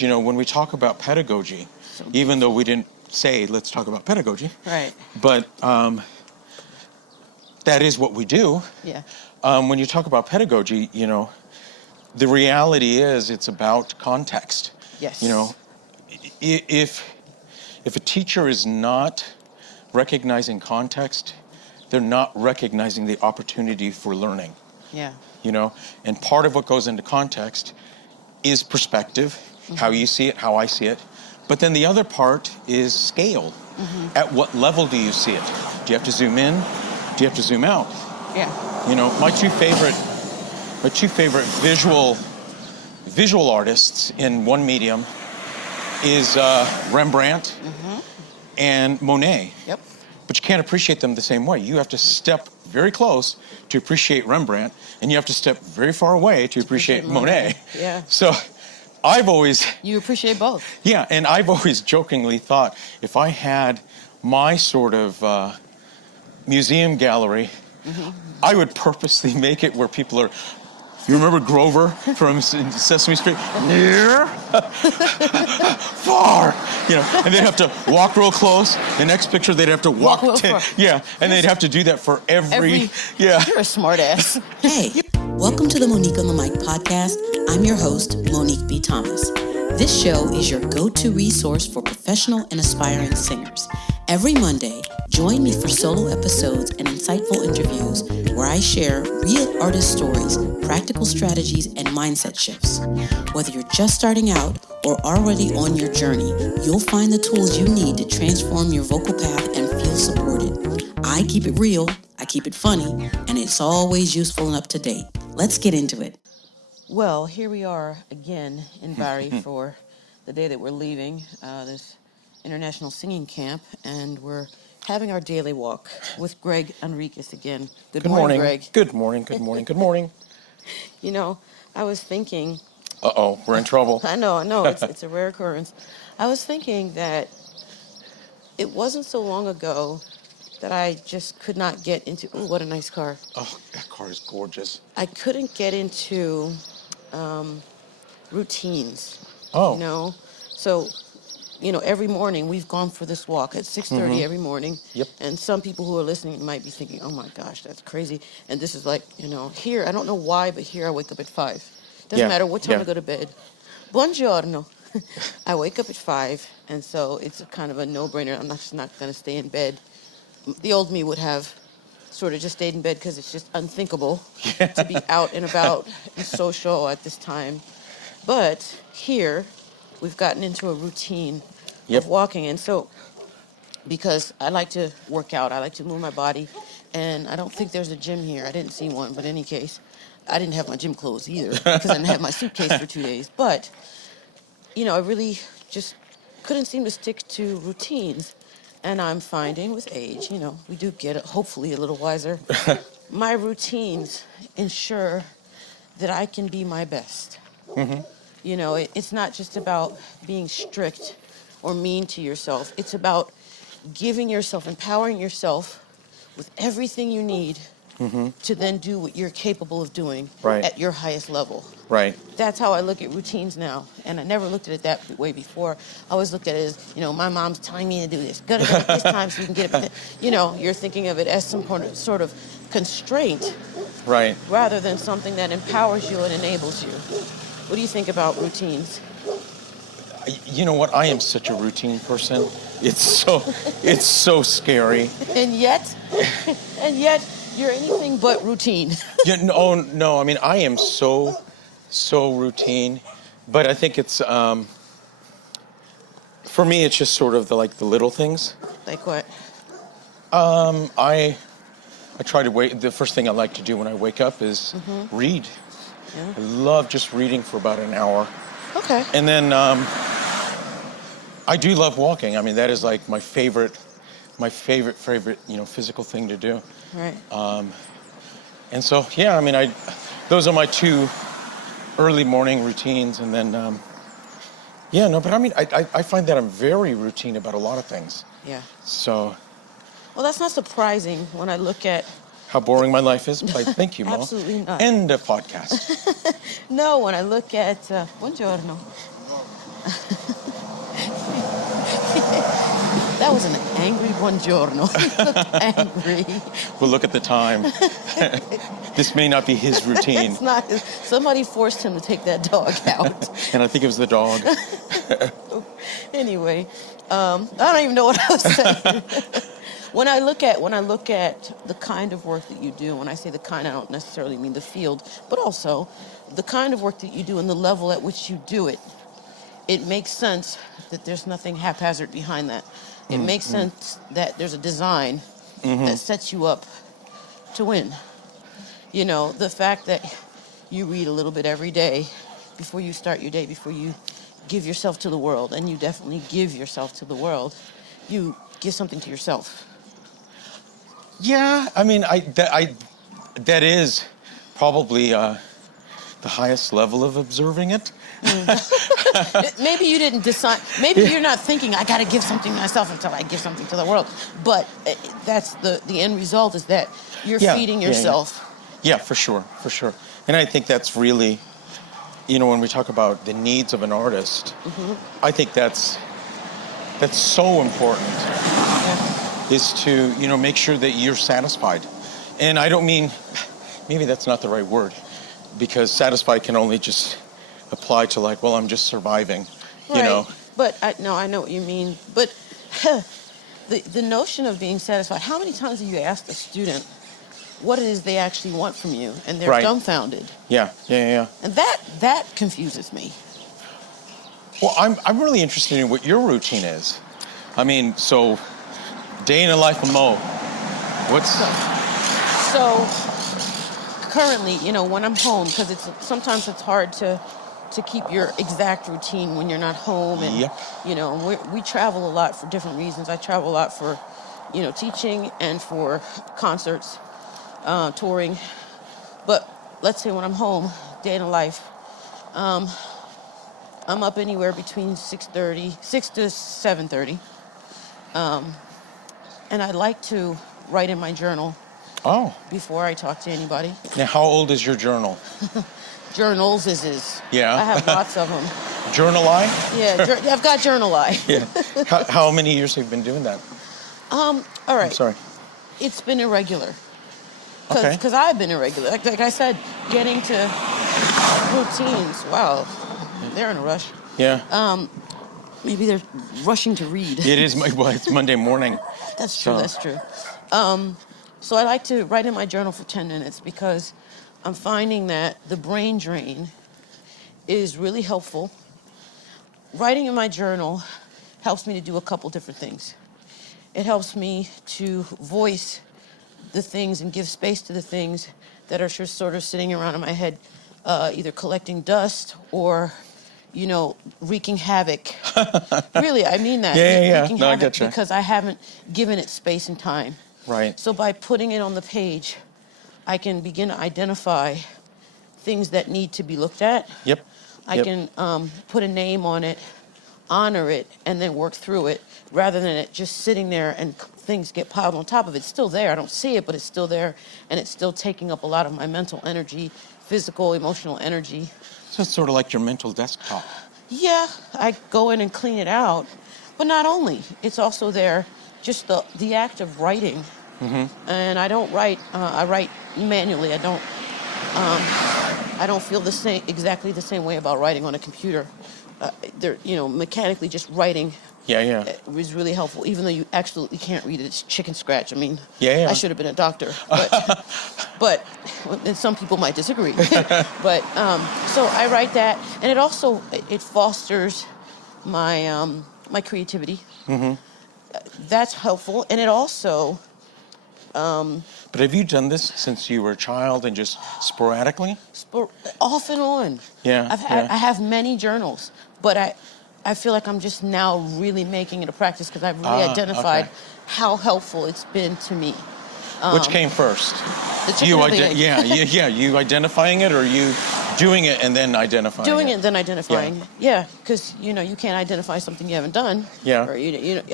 You know, when we talk about pedagogy, even though we didn't say, let's talk about pedagogy. Right. But that is what we do. Yeah. When you talk about pedagogy, you know, the reality is it's about context. Yes. You know, if a teacher is not recognizing context, they're not recognizing the opportunity for learning. Yeah. You know, and part of what goes into context is perspective, how you see it, how I see it. But then the other part is scale. At what level do you see it? Do you have to zoom in? Do you have to zoom out? Yeah. You know, my two favorite visual artists in one medium is Rembrandt and Monet. Yep. But you can't appreciate them the same way. You have to step very close to appreciate Rembrandt, and you have to step very far away to appreciate Monet. Yeah. So I've always... You appreciate both. Yeah, and I've always jokingly thought if I had my sort of museum gallery, I would purposely make it where people are... You remember Grover from Sesame Street? Near, far, you know, and they'd have to walk real close. The next picture, they'd have to walk real far. Yeah, and they'd have to do that for every yeah. You're a smart ass. Hey, welcome to the Monique on the Mic podcast. I'm your host, Monique B Thomas. This show is your go-to resource for professional and aspiring singers. Every Monday, join me for solo episodes and insightful interviews where I share real artist stories, practical strategies, and mindset shifts. Whether you're just starting out or already on your journey, you'll find the tools you need to transform your vocal path and feel supported. I keep it real, I keep it funny, and it's always useful and up to date. Let's get into it. Well, here we are again in Bari for the day that we're leaving this international singing camp, and we're having our daily walk with Greg Enriquez again. Good morning, Greg. Good morning, good morning, good morning. You know, I was thinking... Uh-oh, we're in trouble. I know, it's a rare occurrence. I was thinking that it wasn't so long ago that I just could not get into... Ooh, what a nice car. Oh, that car is gorgeous. I couldn't get into routines. Oh. You know? So... You know, every morning we've gone for this walk at 6:30 every morning. Yep. And some people who are listening might be thinking, oh my gosh, that's crazy. And this is like, you know, here, I don't know why, but here I wake up at 5. Doesn't matter what time I go to bed. Buongiorno. I wake up at 5, and so it's kind of a no-brainer. I'm just not going to stay in bed. The old me would have sort of just stayed in bed because it's just unthinkable to be out and about and social at this time. But here... we've gotten into a routine of walking. And so, because I like to work out, I like to move my body, and I don't think there's a gym here. I didn't see one, but in any case, I didn't have my gym clothes either because I didn't have my suitcase for 2 days. But, you know, I really just couldn't seem to stick to routines. And I'm finding with age, you know, we do get, hopefully, a little wiser. My routines ensure that I can be my best. You know, it's not just about being strict or mean to yourself. It's about giving yourself, empowering yourself with everything you need to then do what you're capable of doing at your highest level. Right. That's how I look at routines now. And I never looked at it that way before. I always looked at it as, you know, my mom's telling me to do this. Gotta go at this time so you can get it. You know, you're thinking of it as some sort of constraint. Right. Rather than something that empowers you and enables you. What do you think about routines? You know what? I am such a routine person. It's so scary. And yet, you're anything but routine. No. I mean, I am so routine, but I think it's for me. It's just sort of the little things. Like what? I try to wait. The first thing I like to do when I wake up is read. Yeah. I love just reading for about an hour. Okay. And then I do love walking. I mean, that is like my favorite, you know, physical thing to do. Right. And so, yeah, I mean, those are my 2 early morning routines. And then, but I mean, I find that I'm very routine about a lot of things. Yeah. So. Well, that's not surprising when I look at how boring my life is? But thank you, Mo. Absolutely not. End of podcast. No, when I look at... buongiorno. That was an angry buongiorno. He looked angry. Well, look at the time. This may not be his routine. It's not. Somebody forced him to take that dog out. And I think it was the dog. Anyway, I don't even know what I was saying. When I look at the kind of work that you do, when I say the kind, I don't necessarily mean the field, but also the kind of work that you do and the level at which you do it, it makes sense that there's nothing haphazard behind that. It makes sense that there's a design that sets you up to win. You know, the fact that you read a little bit every day before you start your day, before you give yourself to the world, and you definitely give yourself to the world, you give something to yourself. Yeah, I mean, that is probably the highest level of observing it. Maybe you didn't decide. Maybe you're not thinking, I got to give something to myself until I give something to the world. But that's the end result is that you're feeding yourself. Yeah, for sure. And I think that's really, you know, when we talk about the needs of an artist, I think that's so important. Is to, you know, make sure that you're satisfied. And I don't mean, maybe that's not the right word, because satisfied can only just apply to like, well, I'm just surviving, you know. But I know what you mean. But the notion of being satisfied, how many times have you asked a student what it is they actually want from you, and they're dumbfounded? Yeah. And that confuses me. Well, I'm really interested in what your routine is. I mean, so day in the life of Mo. So currently, you know, when I'm home, because sometimes it's hard to keep your exact routine when you're not home, and you know, we travel a lot for different reasons. I travel a lot for, you know, teaching and for concerts, touring. But let's say when I'm home, day in the life, I'm up anywhere between 6 to 7:30. And I like to write in my journal before I talk to anybody. Now, how old is your journal? Journals is. Yeah. I have lots of them. Journal-I? Yeah, I've got Journal-I. Yeah. How many years have you been doing that? All right. I'm sorry. It's been irregular. Okay. Because I've been irregular. Like I said, getting to routines. Wow. They're in a rush. Yeah. Maybe they're rushing to read. It is. Well, it's Monday morning. That's true. So I like to write in my journal for 10 minutes because I'm finding that the brain drain is really helpful. Writing in my journal helps me to do a couple different things. It helps me to voice the things and give space to the things that are just sort of sitting around in my head, either collecting dust or, you know, wreaking havoc. Really, I mean that. Yeah. Wreaking No, I havoc getcha. because I haven't given it space and time. Right. So by putting it on the page, I can begin to identify things that need to be looked at. Yep. I can put a name on it, honor it, and then work through it, rather than it just sitting there and things get piled on top of it. It's still there. I don't see it, but it's still there, and it's still taking up a lot of my mental energy, physical, emotional energy. So it's sort of like your mental desktop. Yeah, I go in and clean it out, but not only. It's also there, just the act of writing. And I don't write. I write manually. I don't feel exactly the same way about writing on a computer. Mechanically just writing. Yeah. Is really helpful, even though you absolutely can't read it. It's chicken scratch. I mean, Yeah. I should have been a doctor, but and some people might disagree. But so I write that, and it fosters my my creativity. That's helpful, and it also. But have you done this since you were a child and just sporadically? Off and on. Yeah. I have many journals, but I feel like I'm just now really making it a practice because I've really identified how helpful it's been to me. Which came first? The chicken or the egg? Yeah. You identifying it, or you doing it and then identifying it? Doing it and then identifying. Yeah, because you can't identify something you haven't done. Yeah. Or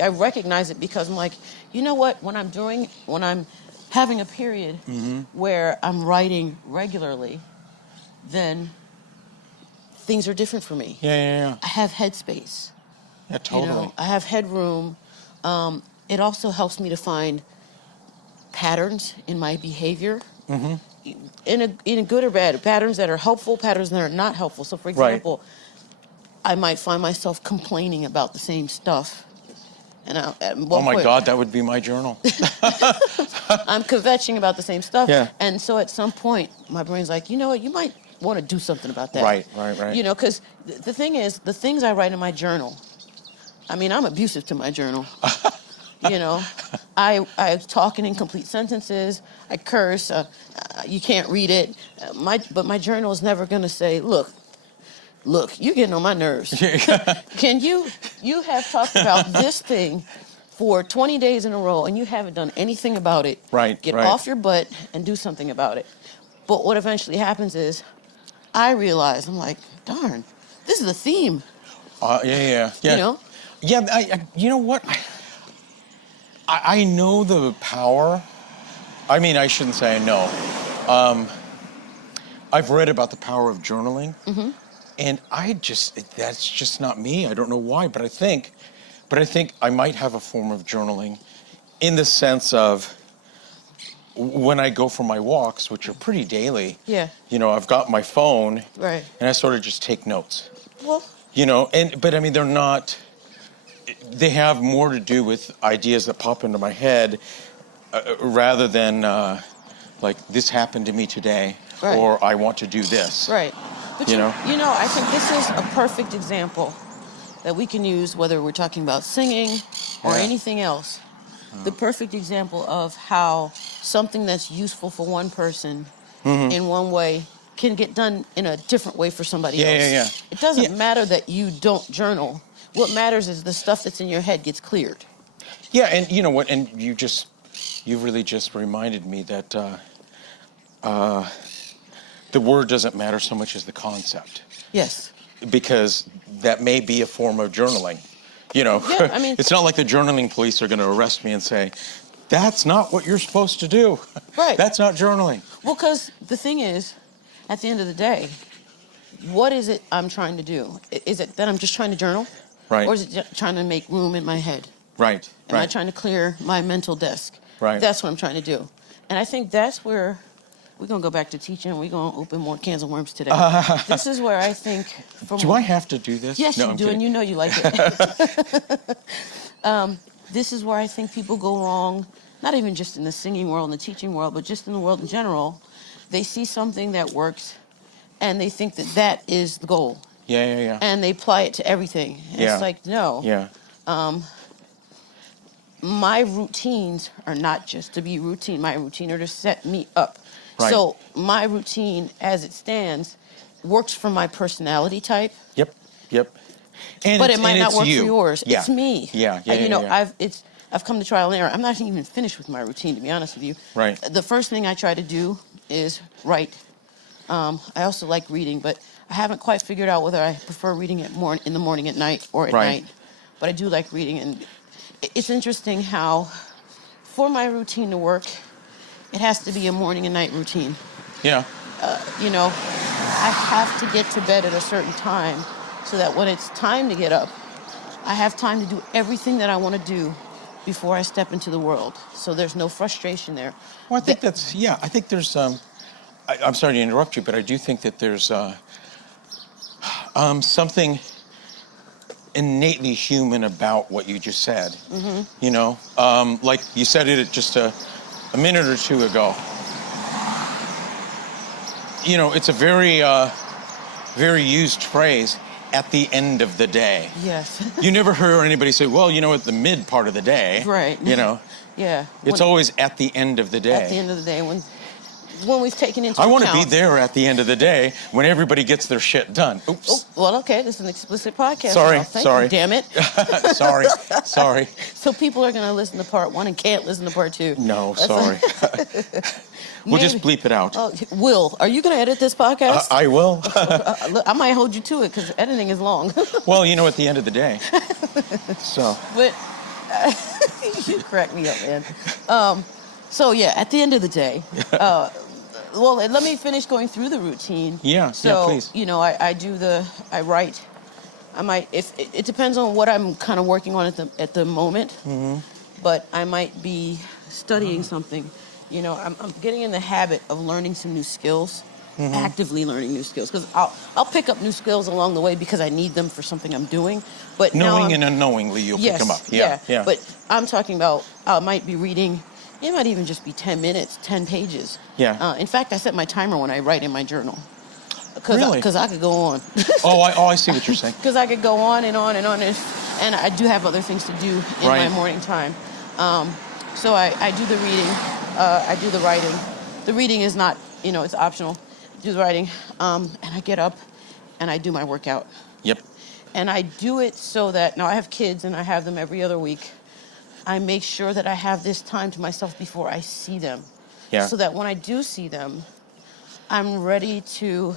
I recognize it because I'm like, you know what? When I'm having a period where I'm writing regularly, then things are different for me. Yeah. I have headspace. Yeah, totally. I have headroom. It also helps me to find patterns in my behavior. Mm-hmm. In a good or bad, patterns that are helpful, patterns that are not helpful. So, for example, I might find myself complaining about the same stuff. And at one point, God, that would be my journal. I'm kvetching about the same stuff. Yeah. And so at some point, my brain's like, you know what, you might want to do something about that. Right. You know, because the thing is, the things I write in my journal, I mean, I'm abusive to my journal. You know, I talk in incomplete sentences. I curse. You can't read it. But my journal is never going to say, look, you're getting on my nerves. Can you have talked about this thing for 20 days in a row and you haven't done anything about it. Get off your butt and do something about it. But what eventually happens is I realize, I'm like, darn, this is a theme. Yeah. You know? Yeah, you know what? I know the power. I mean, I shouldn't say I know. I've read about the power of journaling. Mm-hmm. And that's just not me. I don't know why, but I think I might have a form of journaling in the sense of when I go for my walks, which are pretty daily. Yeah. You know, I've got my phone. Right. And I sort of just take notes. Well. You know, but I mean, they have more to do with ideas that pop into my head rather than like this happened to me today or I want to do this. Right. But you know, I think this is a perfect example that we can use whether we're talking about singing or anything else. The perfect example of how something that's useful for one person in one way can get done in a different way for somebody else. Yeah. It doesn't matter that you don't journal. What matters is the stuff that's in your head gets cleared. Yeah, and you know what? And you really just reminded me that the word doesn't matter so much as the concept. Yes. Because that may be a form of journaling. You know, I mean, it's not like the journaling police are going to arrest me and say, that's not what you're supposed to do. Right. That's not journaling. Well, because the thing is, at the end of the day, what is it I'm trying to do? Is it that I'm just trying to journal? Right. Or is it trying to make room in my head? Right. Am I trying to clear my mental desk? Right. That's what I'm trying to do. And I think that's where we're going to go back to teaching. We're going to open more cans of worms today. This is where I think... Do I have to do this? Yes, no, you I'm do, kidding. and you know you like it. This is where I think people go wrong, not even just in the singing world and the teaching world, but just in the world in general. They see something that works, and they think that that is the goal. Yeah. And they apply it to everything. And it's like, no. Yeah. My routines are not just to be routine. My routine are to set me up. Right. So my routine, as it stands, works for my personality type. Yep. But it might not work you. for yours. Yeah. It's me. Yeah. I've come to trial and error. I'm not even finished with my routine, to be honest with you. Right. The first thing I try to do is write. I also like reading, but I haven't quite figured out whether I prefer reading it more in the morning at night or at night. But I do like reading, and it's interesting how, for my routine to work, it has to be a morning and night routine. Yeah. I have to get to bed at a certain time so that when it's time to get up, I have time to do everything that I want to do before I step into the world. So there's no frustration there. Well, I think I think there's, I'm sorry to interrupt you, but I do think that there's something innately human about what you just said. Mm-hmm. You know, like you said it just a minute or two ago. You know, it's a very used phrase, at the end of the day. Yes. You never hear anybody say, well, you know, at the mid part of the day. Right. You know. Yeah. It's always at the end of the day. At the end of the day, when we've taken into I account... want to be there at the end of the day when everybody gets their shit done. Oops. Oh, well, okay, this is an explicit podcast. Sorry, now. Thank you, damn it. Sorry. So people are going to listen to part 1 and can't listen to part 2. No, sorry. We'll just bleep it out. Will, are you going to edit this podcast? I will. I might hold you to it because editing is long. Well, you know, at the end of the day. So. But you crack me up, man. So, yeah, at the end of the day, Well, let me finish going through the routine. Yeah, so, please. I write. I might, if it depends on what I'm kind of working on at the moment, but I might be studying something. I'm getting in the habit of learning some new skills, actively learning new skills, because I'll pick up new skills along the way because I need them for something I'm doing. But knowing and unknowingly, you'll pick them up. Yeah. But I'm talking about I might be reading. It might even just be 10 minutes, 10 pages. Yeah. In fact, I set my timer when I write in my journal. Really? Because I could go on. I see what you're saying. Because I could go on and on and on. And I do have other things to do in my morning time. So I do the reading. I do the writing. The reading is not, it's optional. I do the writing. And I get up and I do my workout. Yep. And I do it so that, now I have kids and I have them every other week. I make sure that I have this time to myself before I see them. Yeah. So that when I do see them, I'm ready to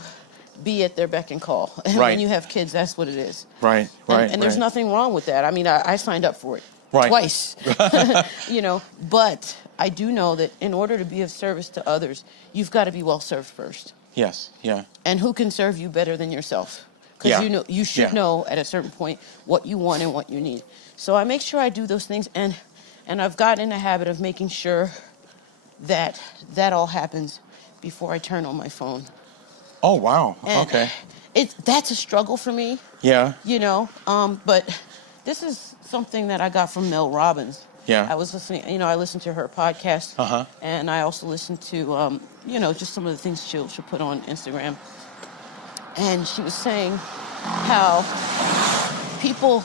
be at their beck and call. And when you have kids, that's what it is. Right. And there's nothing wrong with that. I mean, I signed up for it twice. But I do know that in order to be of service to others, you've got to be well served first. Yes. Yeah. And who can serve you better than yourself? Because you should know at a certain point what you want and what you need. So I make sure I do those things, and I've gotten in the habit of making sure that all happens before I turn on my phone. Oh, wow. And okay. That's a struggle for me. Yeah. But this is something that I got from Mel Robbins. Yeah. I was listening, I listened to her podcast, and I also listened to, just some of the things she'll put on Instagram. And she was saying how people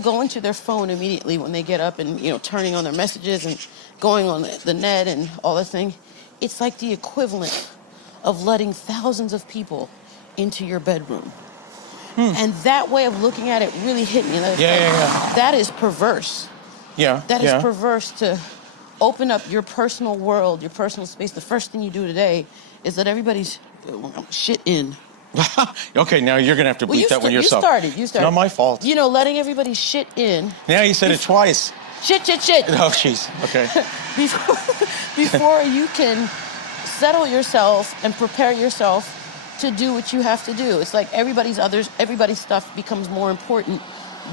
go into their phone immediately when they get up and, turning on their messages and going on the net and all that thing. It's like the equivalent of letting thousands of people into your bedroom. And that way of looking at it really hit me. That is perverse. Yeah. That is perverse to open up your personal world, your personal space. The first thing you do today is let everybody's shit in. Okay, now you're going to have to bleep that one yourself. You started. It's not my fault. Letting everybody's shit in. Now you said it twice. Shit. Oh, jeez. Okay. Before you can settle yourself and prepare yourself to do what you have to do. It's like everybody's stuff becomes more important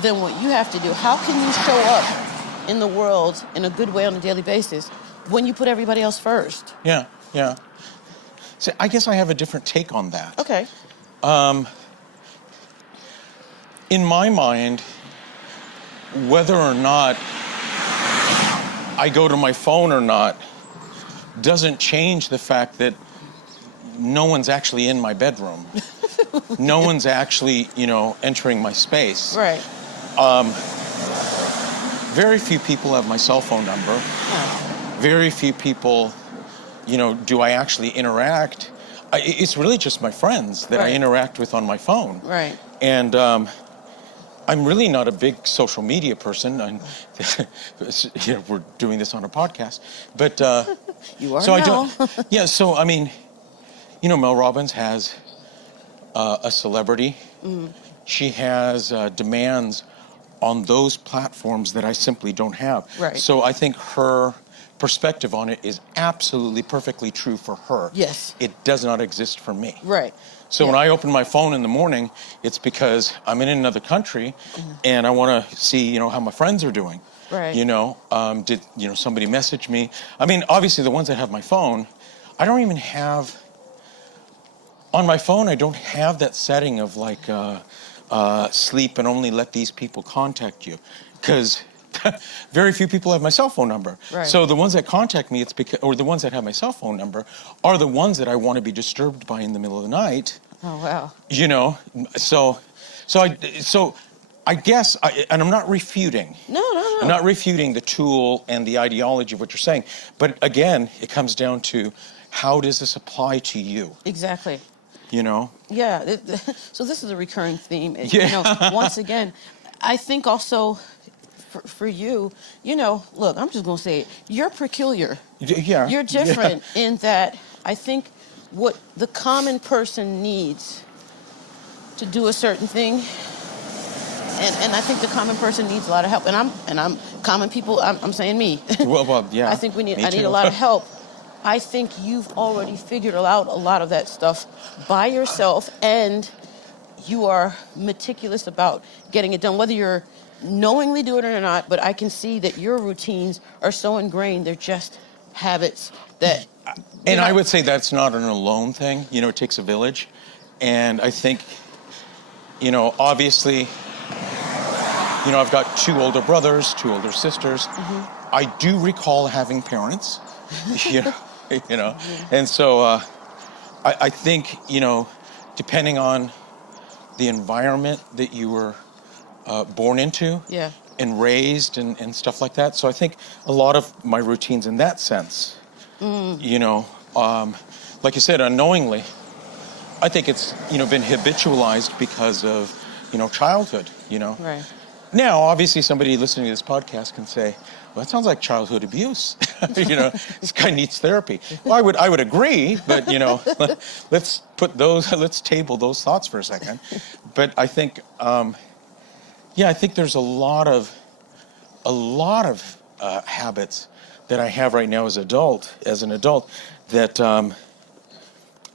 than what you have to do. How can you show up in the world in a good way on a daily basis when you put everybody else first? Yeah. See, I guess I have a different take on that. Okay. In my mind, whether or not I go to my phone or not doesn't change the fact that no one's actually in my bedroom. No one's actually, entering my space. Right. Very few people have my cell phone number. Yeah. Very few people, do I actually interact? It's really just my friends that I interact with on my phone. Right. And I'm really not a big social media person. We're doing this on a podcast, but you are so now. So I mean, Mel Robbins has a celebrity. Mm-hmm. She has demands on those platforms that I simply don't have. Right. So I think her perspective on it is absolutely perfectly true for her. Yes. It does not exist for me. Right. So when I open my phone in the morning, it's because I'm in another country and I want to see, how my friends are doing. Right. Did somebody message me? I mean, obviously the ones that have my phone, I don't even have, on my phone, I don't have that setting of like sleep and only let these people contact you. Because very few people have my cell phone number. Right. So the ones that contact me, or the ones that have my cell phone number, are the ones that I want to be disturbed by in the middle of the night. Oh, wow. So I guess, and I'm not refuting. No. I'm not refuting the tool and the ideology of what you're saying. But again, it comes down to how does this apply to you? Exactly. Yeah. So this is a recurring theme. Yeah. Once again, I think also for you, look, I'm just going to say it. You're peculiar. Yeah. You're different in that I think what the common person needs to do a certain thing, and I think the common person needs a lot of help. And I'm common people. I'm saying me. Well, yeah. I think I need a lot of help. I think you've already figured out a lot of that stuff by yourself, and you are meticulous about getting it done, whether you're knowingly doing it or not. But I can see that your routines are so ingrained, they're just habits that... And I would say that's not an alone thing. You know, it takes a village. And I think, you know, obviously, you know, I've got 2 older brothers, 2 older sisters. I do recall having parents, you know, and so I think, you know, depending on the environment that you were born into and raised and stuff like that. So I think a lot of my routines in that sense, you know, like you said, unknowingly, I think it's, you know, been habitualized because of, you know, childhood, you know. Right. Now, obviously, somebody listening to this podcast can say, well, that sounds like childhood abuse. You know, this guy needs therapy. Well, I would agree, but, you know, let's table those thoughts for a second. But I think, I think there's a lot of habits that I have right now as an adult, that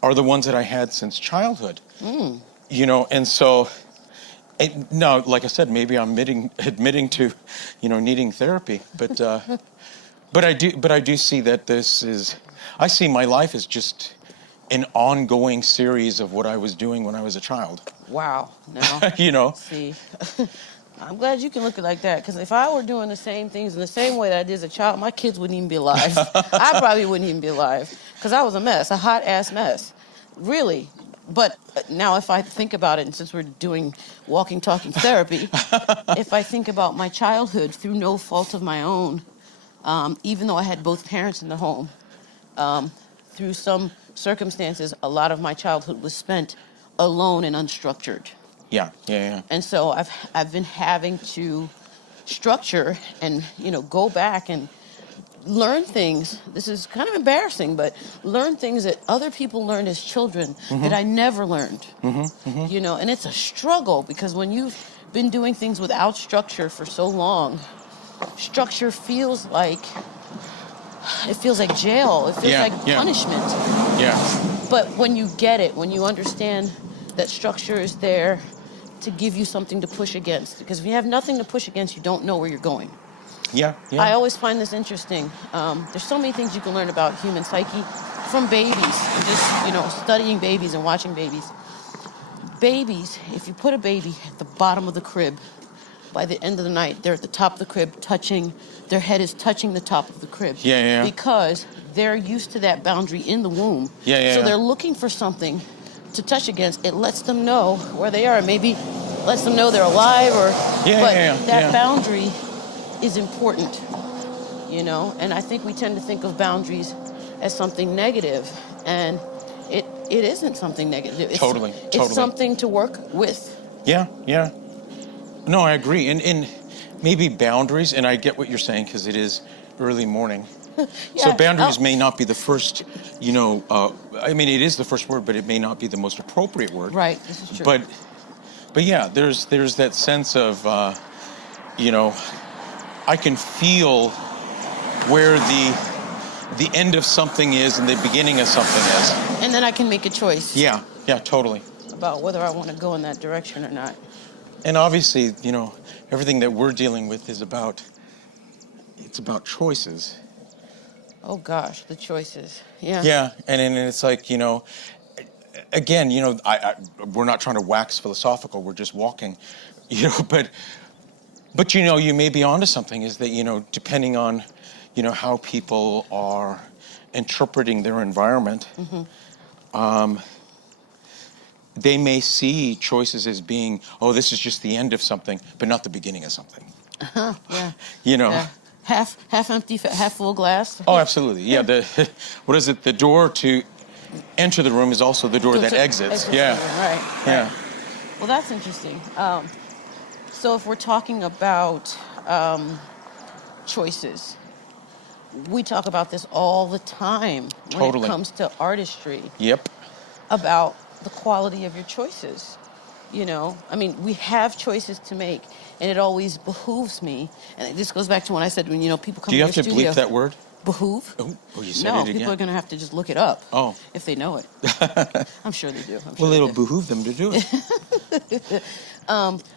are the ones that I had since childhood. You know, and so... Now, like I said, maybe I'm admitting to, you know, needing therapy, but I do see that I see my life as just an ongoing series of what I was doing when I was a child. Wow. Now, you know. See, I'm glad you can look at it like that, because if I were doing the same things in the same way that I did as a child, my kids wouldn't even be alive. I probably wouldn't even be alive, because I was a mess, a hot ass mess, really. But now if I think about it, and since we're doing walking, talking therapy, if I think about my childhood through no fault of my own, even though I had both parents in the home, through some circumstances, a lot of my childhood was spent alone and unstructured. Yeah. And so I've been having to structure and, you know, go back and learn things. This is kind of embarrassing, but learn things that other people learned as children that I never learned. You know, and it's a struggle, because when you've been doing things without structure for so long, structure feels like jail. It feels like punishment. Yeah. But when you get it, when you understand that structure is there to give you something to push against, because if you have nothing to push against, you don't know where you're going. Yeah. I always find this interesting. There's so many things you can learn about human psyche from babies, and just, you know, studying babies and watching babies. Babies, if you put a baby at the bottom of the crib, by the end of the night, they're at the top of the crib, their head is touching the top of the crib. Yeah. Because they're used to that boundary in the womb. So they're looking for something to touch against. It lets them know where they are. Maybe lets them know they're alive, that boundary is important, you know? And I think we tend to think of boundaries as something negative, and it isn't something negative. It's something to work with. Yeah. No, I agree. And maybe boundaries, and I get what you're saying, because it is early morning. So boundaries may not be the first, you know, I mean, it is the first word, but it may not be the most appropriate word. Right, this is true. But yeah, there's that sense of, you know, I can feel where the end of something is and the beginning of something is. And then I can make a choice. Yeah, totally. About whether I want to go in that direction or not. And obviously, you know, everything that we're dealing with is about choices. Oh gosh, the choices. Yeah. Yeah, and it's like, you know, again, you know, we're not trying to wax philosophical. We're just walking, you know, but you know, you may be onto something, is that, you know, depending on, you know, how people are interpreting their environment, they may see choices as being, oh, this is just the end of something, but not the beginning of something. Yeah. You know. Yeah. Half empty, half full glass. Oh, absolutely. Yeah. What is it? The door to enter the room is also the door that exits. Yeah. Right. Yeah. Well, that's interesting. So if we're talking about choices, we talk about this all the time when it comes to artistry. Yep. About the quality of your choices. You know, I mean, we have choices to make, and it always behooves me. And this goes back to when I said, when, you know, people come to your studio. Do you have to bleep that word? Behoove? Oh, you said No, it again. people are going to have to just look it up. Oh. If they know it. I'm sure they do. Well, it'll behoove them to do it.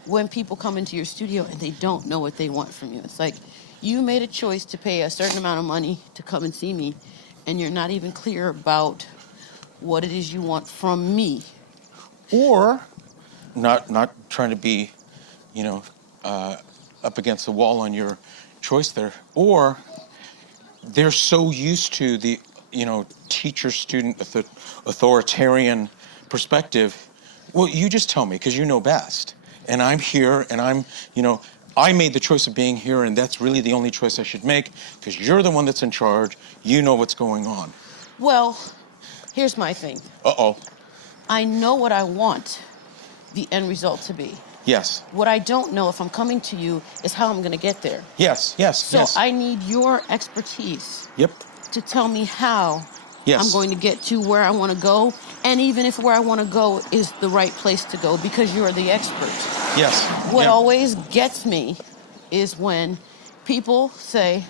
When people come into your studio and they don't know what they want from you, it's like you made a choice to pay a certain amount of money to come and see me, and you're not even clear about what it is you want from me. Or not trying to be, up against the wall on your choice there. Or they're so used to the, teacher-student authoritarian perspective. Well, you just tell me because you know best. And I'm here and I made the choice of being here and that's really the only choice I should make because you're the one that's in charge. You know what's going on. Well, here's my thing. Uh-oh. I know what I want the end result to be. Yes. What I don't know if I'm coming to you is how I'm going to get there. Yes. So I need your expertise. Yep. To tell me how yes. I'm going to get to where I want to go, and even if where I want to go is the right place to go, because you're the expert. Yes. What always gets me is when people say,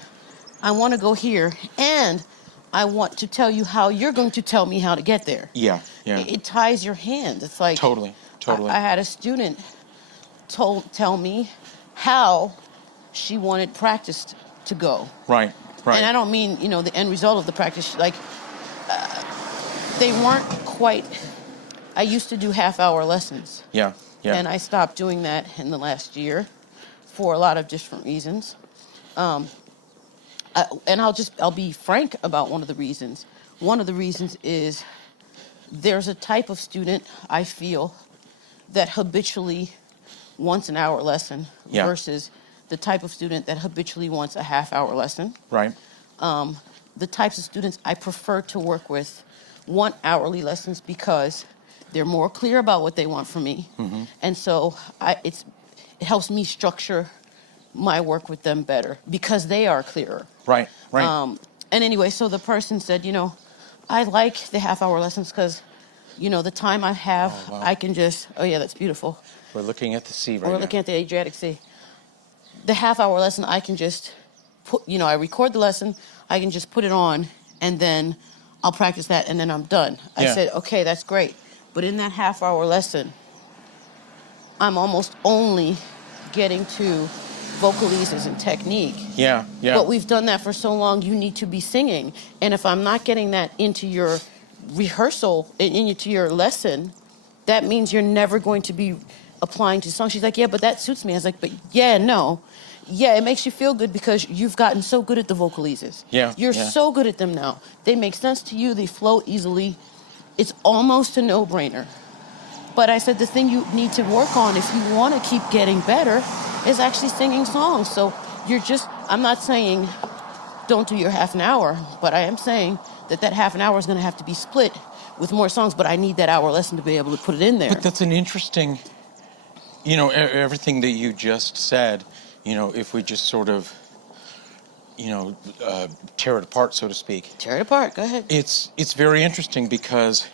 I want to go here, and I want to tell you how you're going to tell me how to get there. Yeah. It ties your hands. It's like... Totally. I had a student tell me how she wanted practice to go. Right. And I don't mean, the end result of the practice. Like, they weren't quite... I used to do half-hour lessons. Yeah. And I stopped doing that in the last year for a lot of different reasons. And I'll be frank about one of the reasons. One of the reasons is there's a type of student, I feel, that habitually wants an hour lesson versus the type of student that habitually wants a half-hour lesson. Right. The types of students I prefer to work with want hourly lessons because they're more clear about what they want from me. Mm-hmm. And so it helps me structure my work with them better because they are clearer. Right. And anyway, so the person said, I like the half-hour lessons because, the time I have, I can just, that's beautiful. We're looking at the sea right now. We're looking at the Adriatic Sea. The half-hour lesson, I can just put, I record the lesson, I can just put it on, and then I'll practice that, and then I'm done. I said, okay, that's great. But in that half-hour lesson, I'm almost only getting to vocalises and technique. Yeah. But we've done that for so long, you need to be singing. And if I'm not getting that into your rehearsal, into your lesson, that means you're never going to be applying to songs. She's like, but that suits me. I was like, but no. Yeah, it makes you feel good because you've gotten so good at the vocalises. You're so good at them now. They make sense to you. They flow easily. It's almost a no-brainer. But I said the thing you need to work on if you want to keep getting better is actually singing songs. So I'm not saying don't do your half an hour, but I am saying that half an hour is going to have to be split with more songs, but I need that hour lesson to be able to put it in there. But that's an interesting, everything that you just said, if we just sort of, tear it apart, so to speak. Tear it apart, go ahead. It's very interesting because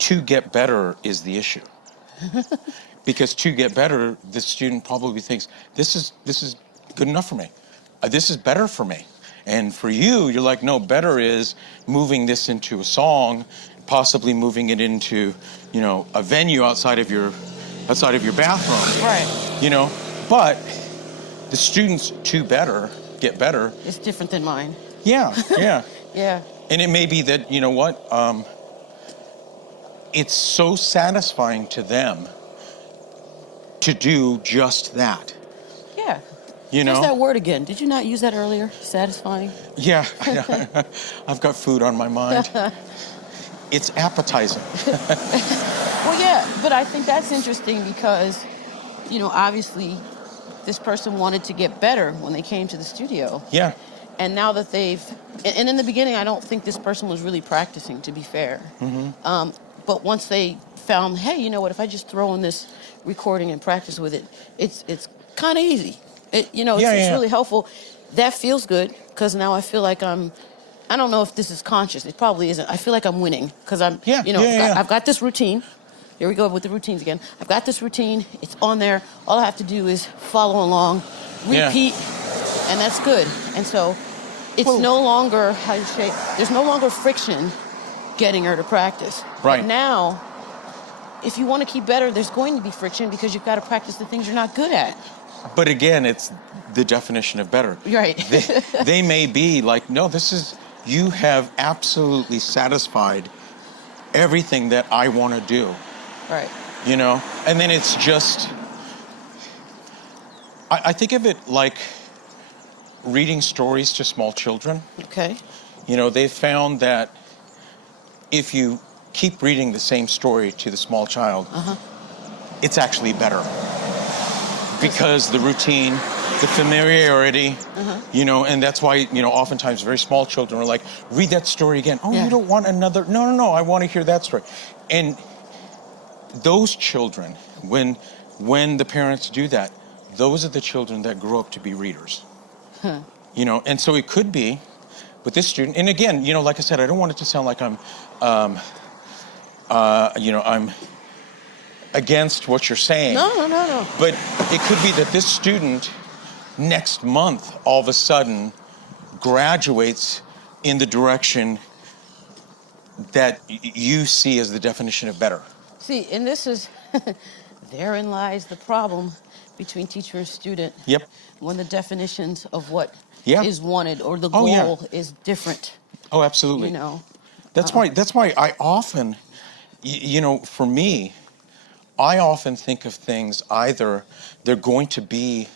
to get better is the issue. Because to get better, the student probably thinks, this is good enough for me. This is better for me. And for you, you're like, no, better is moving this into a song, possibly moving it into, a venue outside of your bathroom. Right. But the students get better. It's different than mine. Yeah. Yeah. And it may be that, it's so satisfying to them to do just that. Yeah. There's that word again. Did you not use that earlier? Satisfying? Yeah. I've got food on my mind. It's appetizing. Well, yeah, but I think that's interesting because, obviously this person wanted to get better when they came to the studio. Yeah. And now that and in the beginning, I don't think this person was really practicing, to be fair. Mm-hmm. But once they found, hey, you know what, if I just throw in this recording and practice with it, it's kind of easy. It's really helpful. That feels good because now I feel like I don't know if this is conscious. It probably isn't. I feel like I'm winning because I've got this routine. Here we go with the routines again. I've got this routine. It's on there. All I have to do is follow along, repeat, and that's good. And so it's no longer, how you say, there's no longer friction getting her to practice. Right. But now, if you want to keep better, there's going to be friction because you've got to practice the things you're not good at. But again, it's the definition of better. Right. They may be like, no, you have absolutely satisfied everything that I want to do. Right. You know? And then it's just, I think of it like reading stories to small children. Okay. You know, they've found that if you keep reading the same story to the small child, it's actually better. Because the routine, the familiarity, you know, and that's why, you know, oftentimes very small children are like, read that story again. Oh, you don't want another? No, I want to hear that story. And those children, when the parents do that, those are the children that grow up to be readers. You know, and so it could be with this student, and again, you know, like I said, I don't want it to sound like I'm, you know, I'm against what you're saying. No. But it could be that this student next month all of a sudden graduates in the direction that you see as the definition of better. See, and this is, therein lies the problem between teacher and student. Yep. When the definitions of what is wanted or the goal is different. Oh, absolutely. You know. That's why I often, you know, for me, I often think of things either they're going to be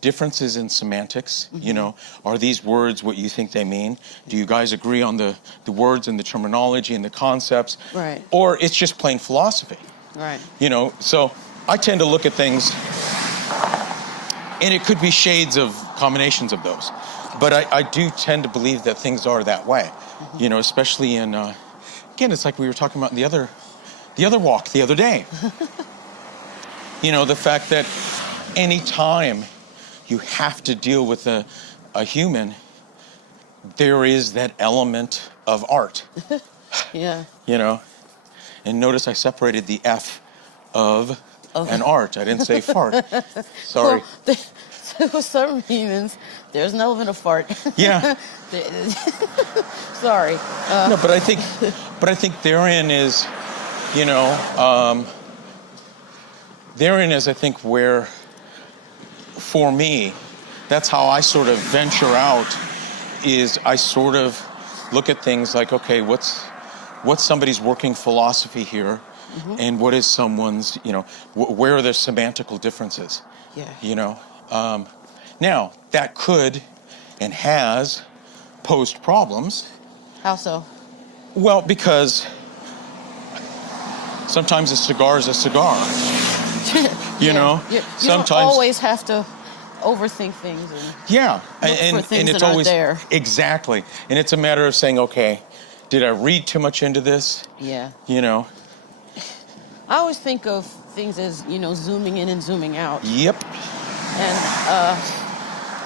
differences in semantics, you know, are these words what you think they mean? Do you guys agree on the words and the terminology and the concepts? Right. Or it's just plain philosophy. Right. You know, so I tend to look at things, and it could be shades of combinations of those. But I do tend to believe that things are that way, you know, especially in, again, it's like we were talking about in the other walk the other day. You know, the fact that any time you have to deal with a human, there is that element of art. Yeah. You know, and notice I separated the F of an art. I didn't say fart. Sorry. Well, with some humans, there's an element of fart. Yeah. Sorry. No, but I think therein is, you know, therein is, I think, where, for me, that's how I sort of venture out, is I sort of look at things like, okay, what's somebody's working philosophy here, and what is someone's, you know, where are there semantical differences? Yeah. You know? Now, that could and has posed problems. How so? Well, because sometimes a cigar is a cigar. You know? You sometimes don't always have to overthink things. And and for things it's that always aren't there. Exactly. And it's a matter of saying, okay, did I read too much into this? Yeah. You know? I always think of things as, you know, zooming in and zooming out. Yep. And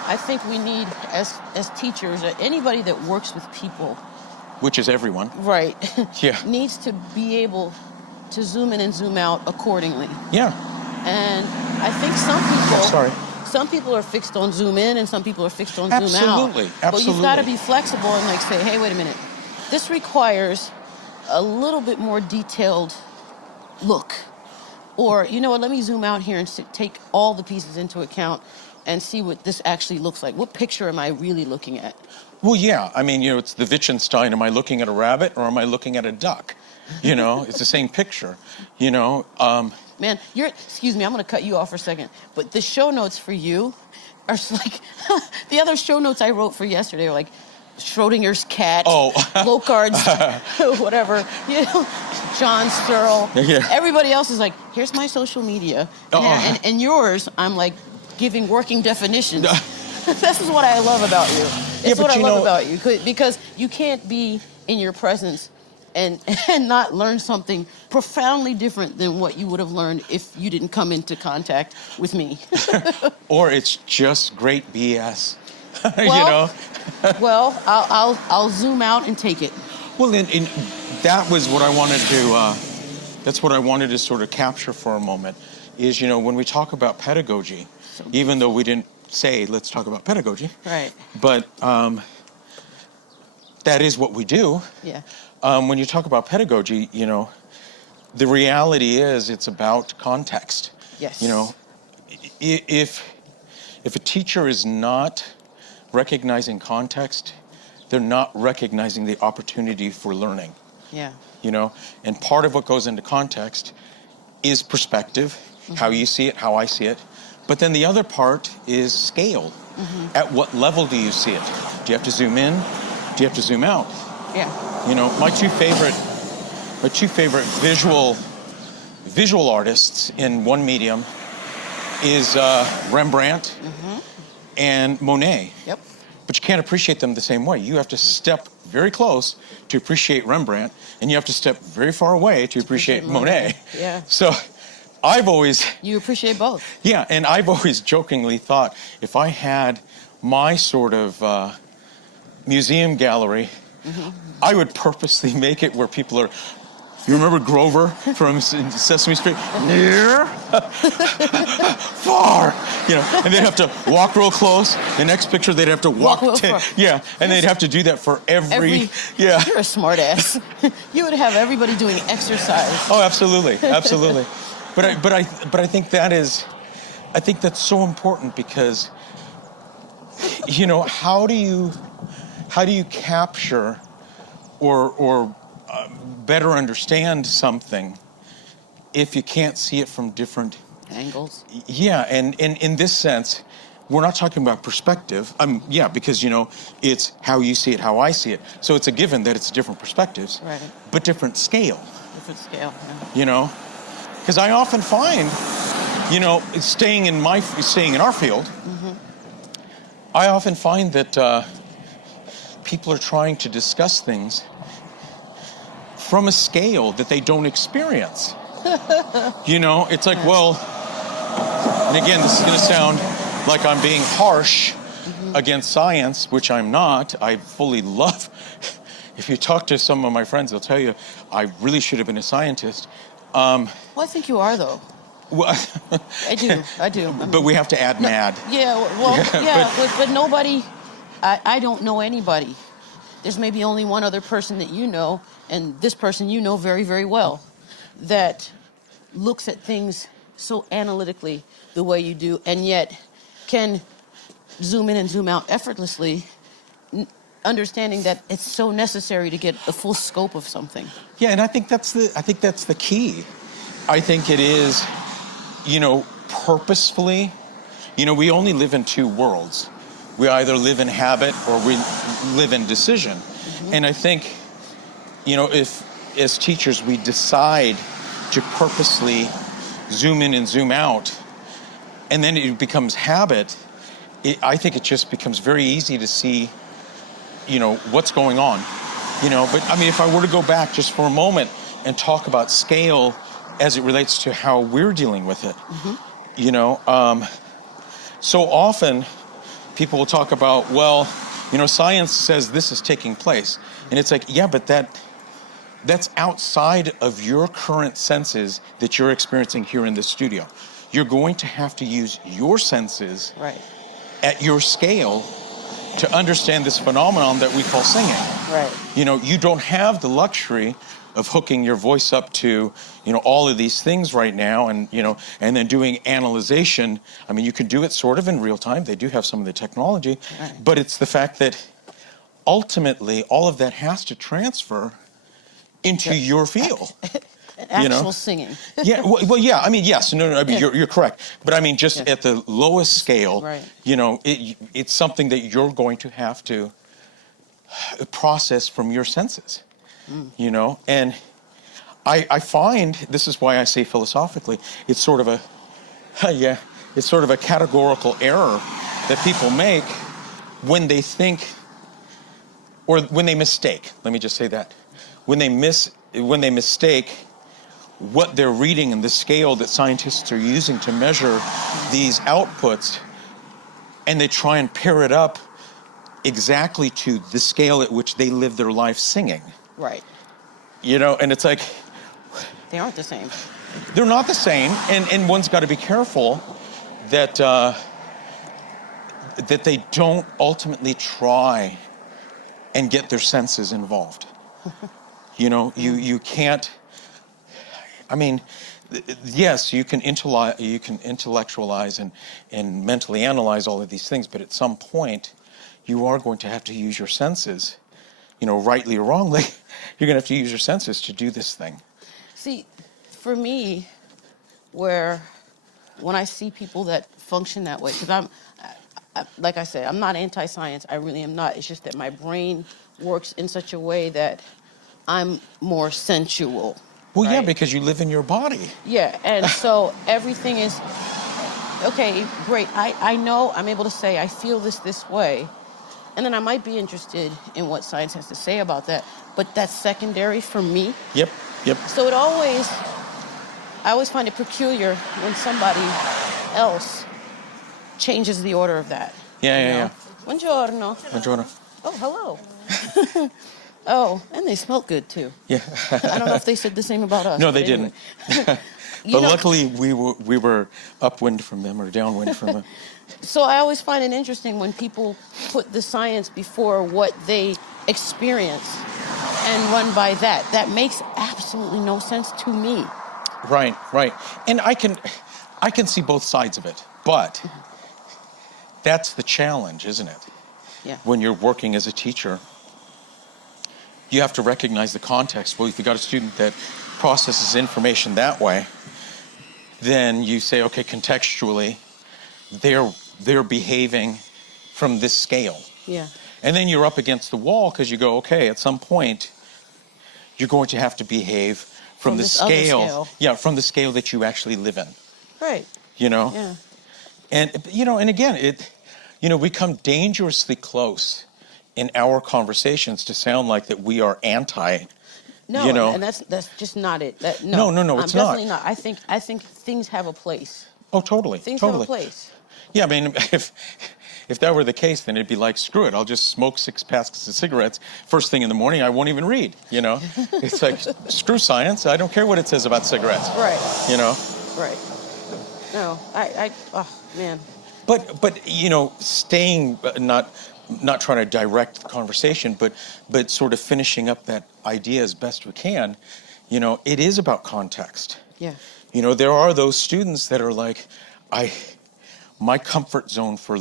I think we need, as teachers, anybody that works with people, Which is everyone. right, Yeah. needs to be able to zoom in and zoom out accordingly. Yeah. And I think some Sorry. people are fixed on zoom in and some people are fixed on zoom out. Absolutely. But you've got to be flexible and like say, hey, wait a minute. This requires a little bit more detailed look. Or, you know what, let me zoom out here and take all the pieces into account and see what this actually looks like. What picture am I really looking at? Well, yeah. I mean, you know, it's the Wittgenstein. Am I looking at a rabbit or am I looking at a duck? You know, it's the same picture, you know. Man, excuse me, I'm going to cut you off for a second. But the show notes for you are like, the other show notes I wrote for yesterday are like, Schrodinger's cat, Locard's, whatever, you know, John Searle. Yeah. Everybody else is like, here's my social media. And yours, I'm like giving working definitions. This is what I love about you. It's what I love about you. Because you can't be in your presence and not learn something profoundly different than what you would have learned if you didn't come into contact with me. Or it's just great BS. Well, you know? Well, I'll zoom out and take it. Well, and that was what I wanted to, that's what I wanted to sort of capture for a moment, is, you know, when we talk about pedagogy, even though we didn't say, let's talk about pedagogy. Right. But that is what we do. Yeah. When you talk about pedagogy, the reality is it's about context. Yes. If a teacher is not recognizing context, they're not recognizing the opportunity for learning. Yeah. And part of what goes into context is perspective, how you see it, how I see it. But then the other part is scale. At what level do you see it? Do you have to zoom in? Do you have to zoom out? Yeah. My two favorite visual artists in one medium is Rembrandt and Monet. Yep. But you can't appreciate them the same way. You have to step very close to appreciate Rembrandt, and you have to step very far away to appreciate Monet. Yeah. So You appreciate both. Yeah, and I've always jokingly thought if I had my sort of museum gallery, I would purposely make it where people are. You remember Grover from Sesame Street? Near, far, and they'd have to walk real close. The next picture, they'd have to walk real far. Yeah, and they'd have to do that for every. Yeah. You're a smart ass. You would have everybody doing exercise. Oh, absolutely. But I think that's so important because, how do you capture or better understand something if you can't see it from different angles? Yeah, and in this sense, we're not talking about perspective. Because it's how you see it, how I see it. So it's a given that it's different perspectives, right? But different scale. Different scale. Yeah. Because I often find, staying in our field, I often find that people are trying to discuss things from a scale that they don't experience. It's like, well, and again, this is going to sound like I'm being harsh against science, which I'm not. I fully love. If you talk to some of my friends, they'll tell you I really should have been a scientist. Well, I think you are, though. Well, I do. But we have to add mad. But nobody, I don't know anybody. There's maybe only one other person that you know, and this person you know very, very well, that looks at things so analytically the way you do, and yet can zoom in and zoom out effortlessly, understanding that it's so necessary to get the full scope of something. Yeah, and I think that's the key. I think it is, purposefully. We only live in two worlds. We either live in habit or we live in decision. And I think, if as teachers we decide to purposely zoom in and zoom out, and then it becomes habit, I think it just becomes very easy to see what's going on, but if I were to go back just for a moment and talk about scale as it relates to how we're dealing with it, so often people will talk about, well, science says this is taking place. And it's like, yeah, but that's outside of your current senses that you're experiencing here in the studio. You're going to have to use your senses at your scale to understand this phenomenon that we call singing. Right. You don't have the luxury of hooking your voice up to, all of these things right now and then doing analyzation. You can do it sort of in real time. They do have some of the technology, but it's the fact that ultimately all of that has to transfer into your feel. Actual singing. Yeah, well, yeah. Yes. No. You're correct. But just at the lowest scale, it's something that you're going to have to process from your senses. And I find this is why I say philosophically, it's sort of a categorical error that people make when they think, or when they mistake. Let me just say that when they mistake what they're reading and the scale that scientists are using to measure these outputs, and they try and pair it up exactly to the scale at which they live their life singing. Right. And it's like, they aren't the same. They're not the same, and one's got to be careful that that they don't ultimately try and get their senses involved. You can't, I mean, yes, you can intellectualize and mentally analyze all of these things, but at some point, you are going to have to use your senses, rightly or wrongly, you're going to have to use your senses to do this thing. See, for me, when I see people that function that way, because like I said, I'm not anti-science. I really am not. It's just that my brain works in such a way that I'm more sensual. Well, right? yeah, because you live in your body. Yeah, and so everything is, okay, great. I know I'm able to say I feel this way, and then I might be interested in what science has to say about that, but that's secondary for me. Yep. So I always find it peculiar when somebody else changes the order of that. Yeah. Buongiorno. Buongiorno. Oh, hello. Oh, and they smelled good too. Yeah. I don't know if they said the same about us. No, they anyway. didn't. But luckily, we were upwind from them or downwind from them. So I always find it interesting when people put the science before what they experience and run by that. That makes absolutely no sense to me. Right. And I can see both sides of it, but that's the challenge, isn't it? Yeah. When you're working as a teacher, you have to recognize the context. Well, if you got a student that processes information that way, then you say, okay, contextually, they're behaving from this scale. Yeah. And then you're up against the wall because you go, okay, at some point, you're going to have to behave from the scale. Yeah, from the scale that you actually live in. Right. Yeah. And again, we come dangerously close in our conversations to sound like that we are anti. No, and that's just not it. No, it's not. Definitely not. I think things have a place. Oh, totally. Things totally. have a place. Yeah, I mean, if that were the case, then it'd be like, screw it, I'll just smoke 6 packs of cigarettes first thing in the morning. I won't even read. It's like, screw science. I don't care what it says about cigarettes. Right. Right. No, oh man. But staying not trying to direct the conversation, but sort of finishing up that idea as best we can. It is about context. Yeah. There are those students that are like, my comfort zone for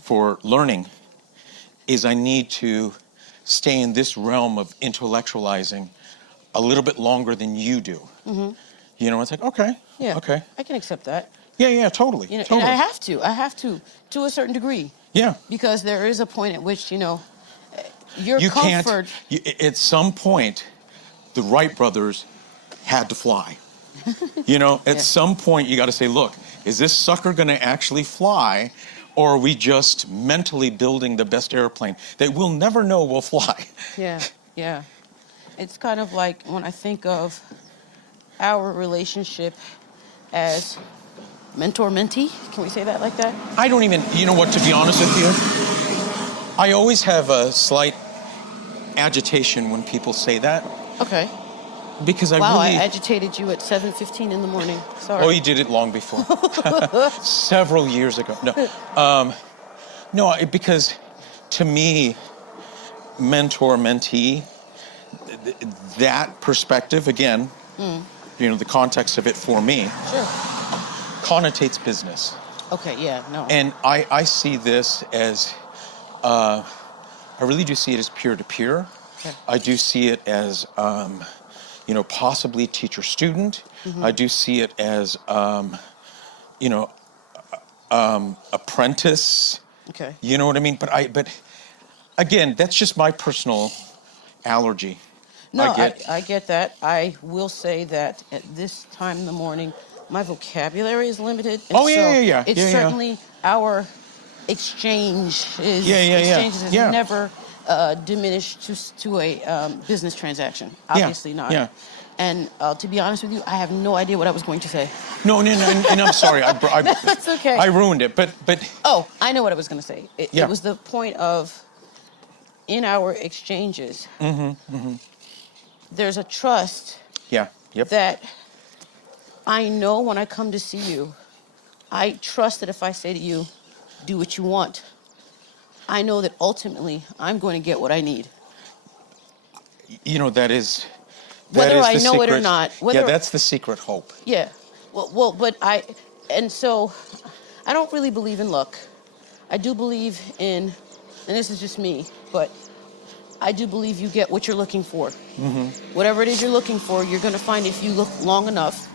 for learning is I need to stay in this realm of intellectualizing a little bit longer than you do. Mm-hmm. It's like, okay. Yeah. Okay. I can accept that. Yeah, totally. And Totally. I have to a certain degree. Yeah. Because there is a point at which, your you comfort... At some point, the Wright brothers had to fly. At some point, you got to say, look, is this sucker going to actually fly, or are we just mentally building the best airplane that we'll never know will fly? Yeah. It's kind of like when I think of our relationship as mentor-mentee. Can we say that like that? I don't even, to be honest with you, I always have a slight agitation when people say that. Okay. Because I agitated you at 7:15 in the morning. Sorry. Oh, you did it long before. Several years ago. No, because to me, mentor-mentee, that perspective, again, the context of it for me, sure, connotates business. Okay, yeah, no. And I see this as, I really do see it as peer-to-peer. Okay. I do see it as, possibly teacher-student. Mm-hmm. I do see it as, apprentice. Okay. You know what I mean? But again, that's just my personal allergy. No, I get that. I will say that at this time in the morning, my vocabulary is limited. And yeah. It's certainly our exchanges has never diminished to a business transaction. Obviously not. Yeah. And to be honest with you, I have no idea what I was going to say. No, and I'm sorry. That's okay. I ruined it, but... Oh, I know what I was going to say. It was the point of, in our exchanges, there's a trust that I know when I come to see you, I trust that if I say to you, do what you want, I know that ultimately I'm going to get what I need. You know, that is Whether I the know it or secret. not. Yeah, that's the secret hope. Yeah. But so I don't really believe in luck. I do believe in, and this is just me, but I do believe you get what you're looking for. Whatever it is you're looking for, you're going to find if you look long enough.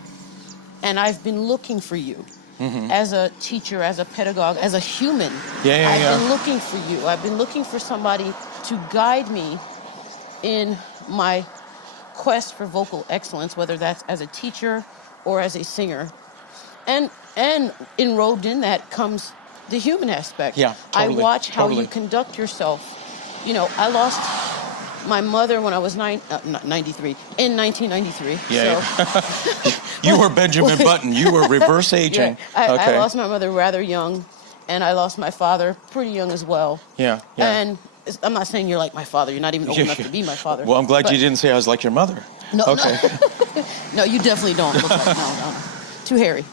And I've been looking for you as a teacher, as a pedagogue, as a human. I've been looking for you. I've been looking for somebody to guide me in my quest for vocal excellence, whether that's as a teacher or as a singer. And enrobed in that comes the human aspect. Yeah, totally, I watch how you conduct yourself. You know, I lost my mother when I was 93, in 1993. Yeah, so. You were Benjamin Button. You were reverse aging. Yeah, I lost my mother rather young, and I lost my father pretty young as well. Yeah. And I'm not saying you're like my father. You're not even old enough to be my father. Well, I'm glad you didn't say I was like your mother. No. Okay. No, you definitely don't look like no. Too hairy.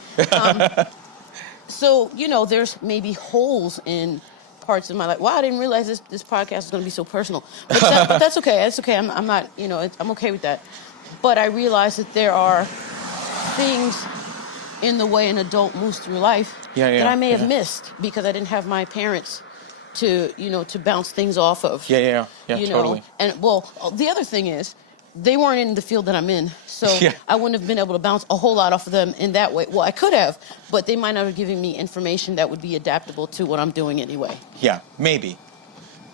So, you know, there's maybe holes in parts of my life. Wow, I didn't realize this podcast was going to be so personal. But that's okay. That's okay. I'm not, you know, I'm okay with that. But I realize that there are things in the way an adult moves through life that I may have missed because I didn't have my parents to, you know, to bounce things off of. Yeah, you totally. know? And, well, the other thing is, they weren't in the field that I'm in, so I wouldn't have been able to bounce a whole lot off of them in that way. Well, I could have, but they might not have given me information that would be adaptable to what I'm doing anyway. Yeah, maybe.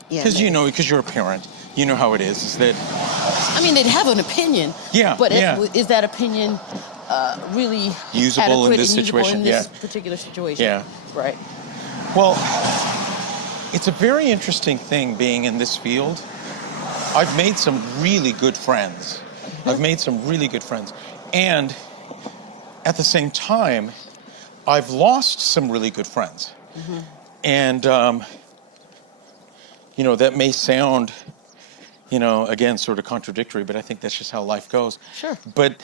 Because because you're a parent, you know how it is that... I mean, they'd have an opinion. Yeah, but is that opinion really usable in this usable situation? In this particular situation? Yeah. Right. Well, it's a very interesting thing being in this field. I've made some really good friends. And at the same time, I've lost some really good friends. And, you know, that may sound, you know, again, sort of contradictory, but I think that's just how life goes. Sure. But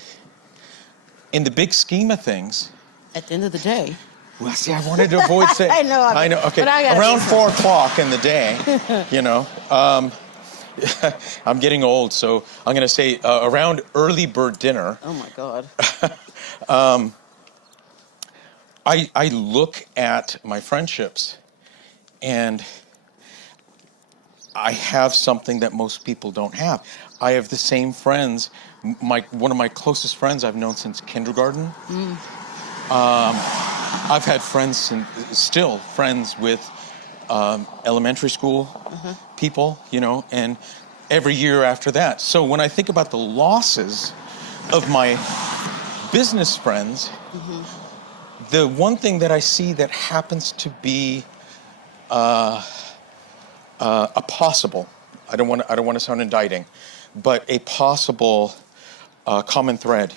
in the big scheme of things... At the end of the day... Well, see, I wanted to avoid saying... I know. Okay, but around 4 o'clock in the day, you know... I'm getting old, so I'm going to say around early bird dinner. Oh, my God. I look at my friendships, and I have something that most people don't have. I have the same friends. One of my closest friends I've known since kindergarten. I've had friends, still friends with elementary school people, you know, and every year after that. So when I think about the losses of my business friends, the one thing that I see that happens to be a possible, I don't want to sound indicting, but a possible common thread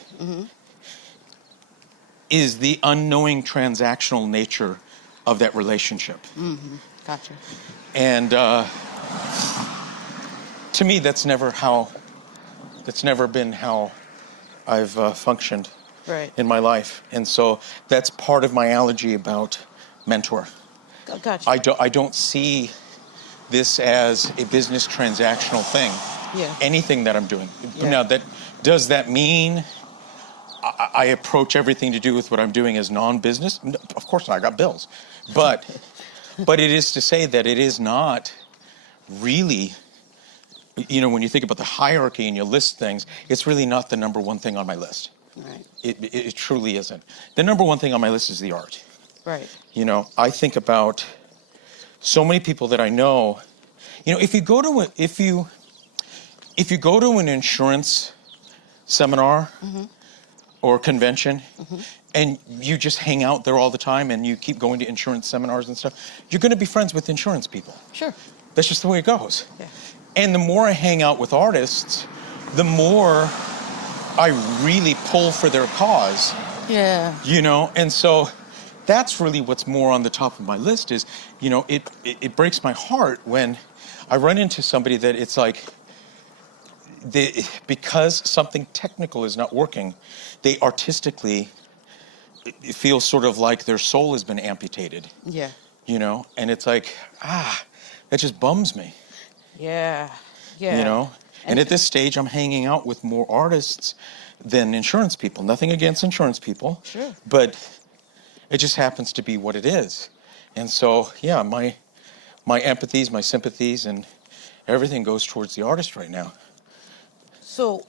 is the unknowing transactional nature of that relationship. Gotcha. And to me, that's never been how I've functioned in my life. And so that's part of my allergy about mentor. Gotcha. I don't see this as a business transactional thing. Yeah. Anything that I'm doing. Yeah. Now, does that mean I approach everything to do with what I'm doing as non-business? Of course not. I got bills. But it is to say that it is not really, you know, when you think about the hierarchy and you list things, it's really not the number one thing on my list. Right. It truly isn't. The number one thing on my list is the art. Right. You know, I think about so many people that I know. You know, if you go to an insurance seminar or convention, and you just hang out there all the time and you keep going to insurance seminars and stuff, you're going to be friends with insurance people. Sure. That's just the way it goes. Yeah. And the more I hang out with artists, the more I really pull for their cause. Yeah. You know, and so that's really what's more on the top of my list is, you know, it breaks my heart when I run into somebody that it's like, because something technical is not working, they artistically feel sort of like their soul has been amputated. Yeah. You know, and it's like, That just bums me. Yeah. Yeah. You know? And at this stage, I'm hanging out with more artists than insurance people. Nothing against insurance people. Sure. But it just happens to be what it is. And so, yeah, my empathies, my sympathies, and everything goes towards the artist right now. So,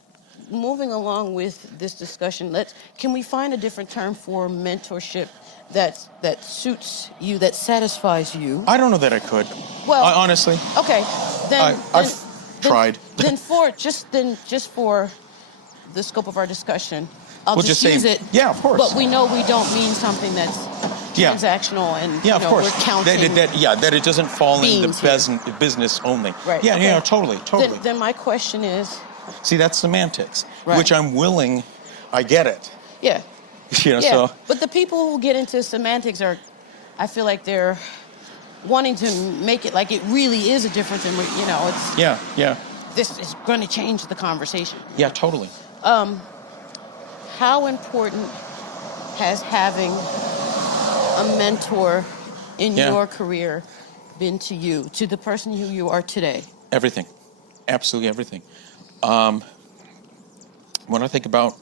moving along with this discussion, can we find a different term for mentorship that suits you, that satisfies you? I don't know that I could. Well, honestly. Okay, I've tried. Then for the scope of our discussion, I'll We'll just just use say, it. yeah, of course. But we know we don't mean something that's transactional and of course. we're counting. That it doesn't fall in beans the business only. Right. Yeah, okay. yeah, totally. Then my question is. See, that's semantics, Right. which I'm willing. I get it. Yeah. You know, Yeah. so. But the people who get into semantics I feel like they're wanting to make it like it really is a difference, and it's. Yeah, yeah. This is going to change the conversation. Yeah, totally. How important has having a mentor in your career been to you, to the person who you are today? Everything. Absolutely everything. When I think about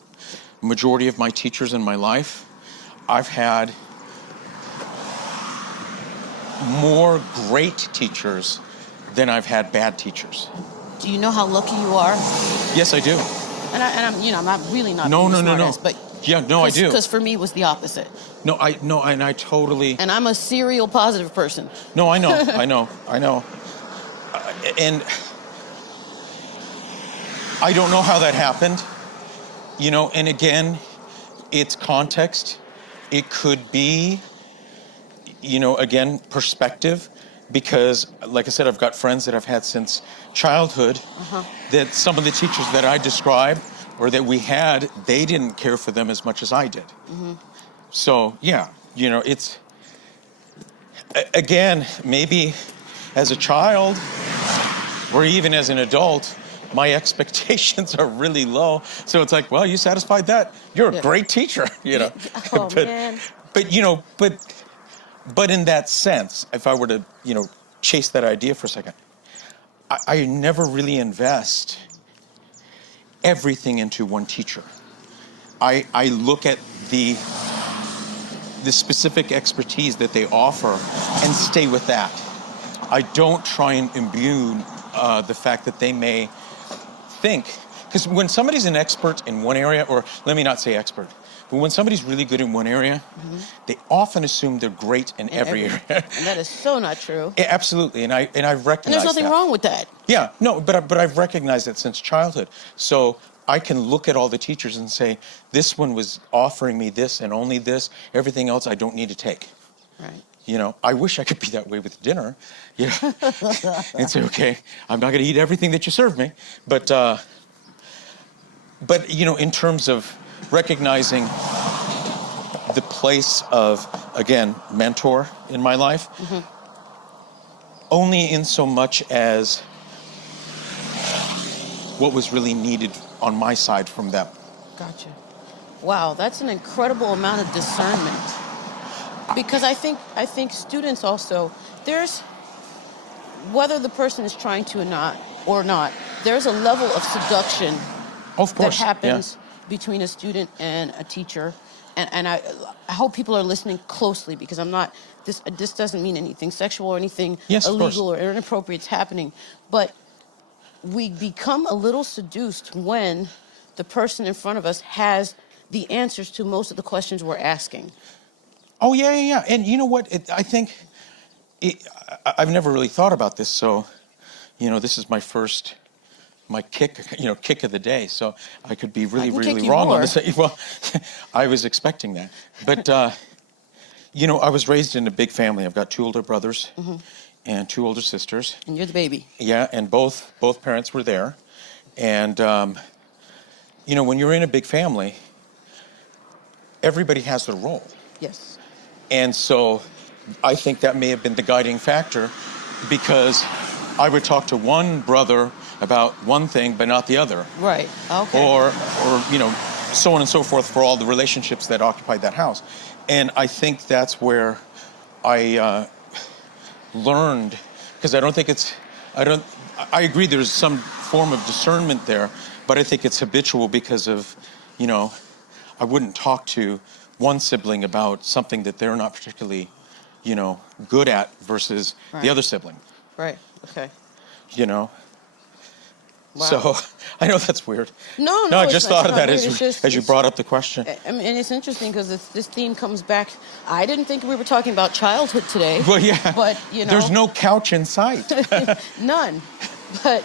the majority of my teachers in my life, I've had more great teachers than I've had bad teachers. Do you know how lucky you are? Yes, I do. And I'm not really not. No, being no, no, smartass, no. But yeah, no, I do. Because for me, it was the opposite. No, I totally. And I'm a serial positive person. No, I know, I know. And I don't know how that happened, and again, it's context. It could be, again, perspective, because, like I said, I've got friends that I've had since childhood that some of the teachers that I describe or that we had, they didn't care for them as much as I did. Mm-hmm. So, yeah, it's, again, maybe as a child or even as an adult, my expectations are really low. So it's like, well, you satisfied that? You're a great teacher, Oh, man. But in that sense, if I were to, chase that idea for a second, I never really invest everything into one teacher. I look at the specific expertise that they offer and stay with that. I don't try and imbue the fact that they may think, because when somebody's an expert in one area, or let me not say expert, but when somebody's really good in one area, they often assume they're great in every area. And that is so not true. Yeah, absolutely, and I've recognized And there's nothing that. wrong with that. Yeah, no, but I've recognized that since childhood. So I can look at all the teachers and say, this one was offering me this and only this. Everything else I don't need to take. Right. I wish I could be that way with dinner. And say, okay, I'm not going to eat everything that you serve me. But in terms of recognizing the place of, again, mentor in my life, only in so much as what was really needed on my side from them. Gotcha. Wow, that's an incredible amount of discernment. Because I think students also, there's, whether the person is trying to or not, there's a level of seduction that happens between a student and a teacher. And I hope people are listening closely, because this doesn't mean anything sexual or anything illegal or inappropriate is happening. But we become a little seduced when the person in front of us has the answers to most of the questions we're asking. Oh, yeah. And you know what? I think I've never really thought about this. So, this is my kick of the day. So I could be really, really wrong on this. Well, I was expecting that. But, I was raised in a big family. I've got 2 older brothers and 2 older sisters. And you're the baby. Yeah, and both parents were there. And, when you're in a big family, everybody has their role. Yes. And so I think that may have been the guiding factor, because I would talk to one brother about one thing, but not the other. Right, okay. Or so on and so forth for all the relationships that occupied that house. And I think that's where I learned because I agree there's some form of discernment there, but I think it's habitual because of, I wouldn't talk to one sibling about something that they're not particularly, good at versus the other sibling. Right. Okay. Wow. So I know that's weird. No, I just thought of that weird. as you brought up the question. I mean, and it's interesting because this theme comes back. I didn't think we were talking about childhood today. Well, yeah. But, there's no couch in sight. None. But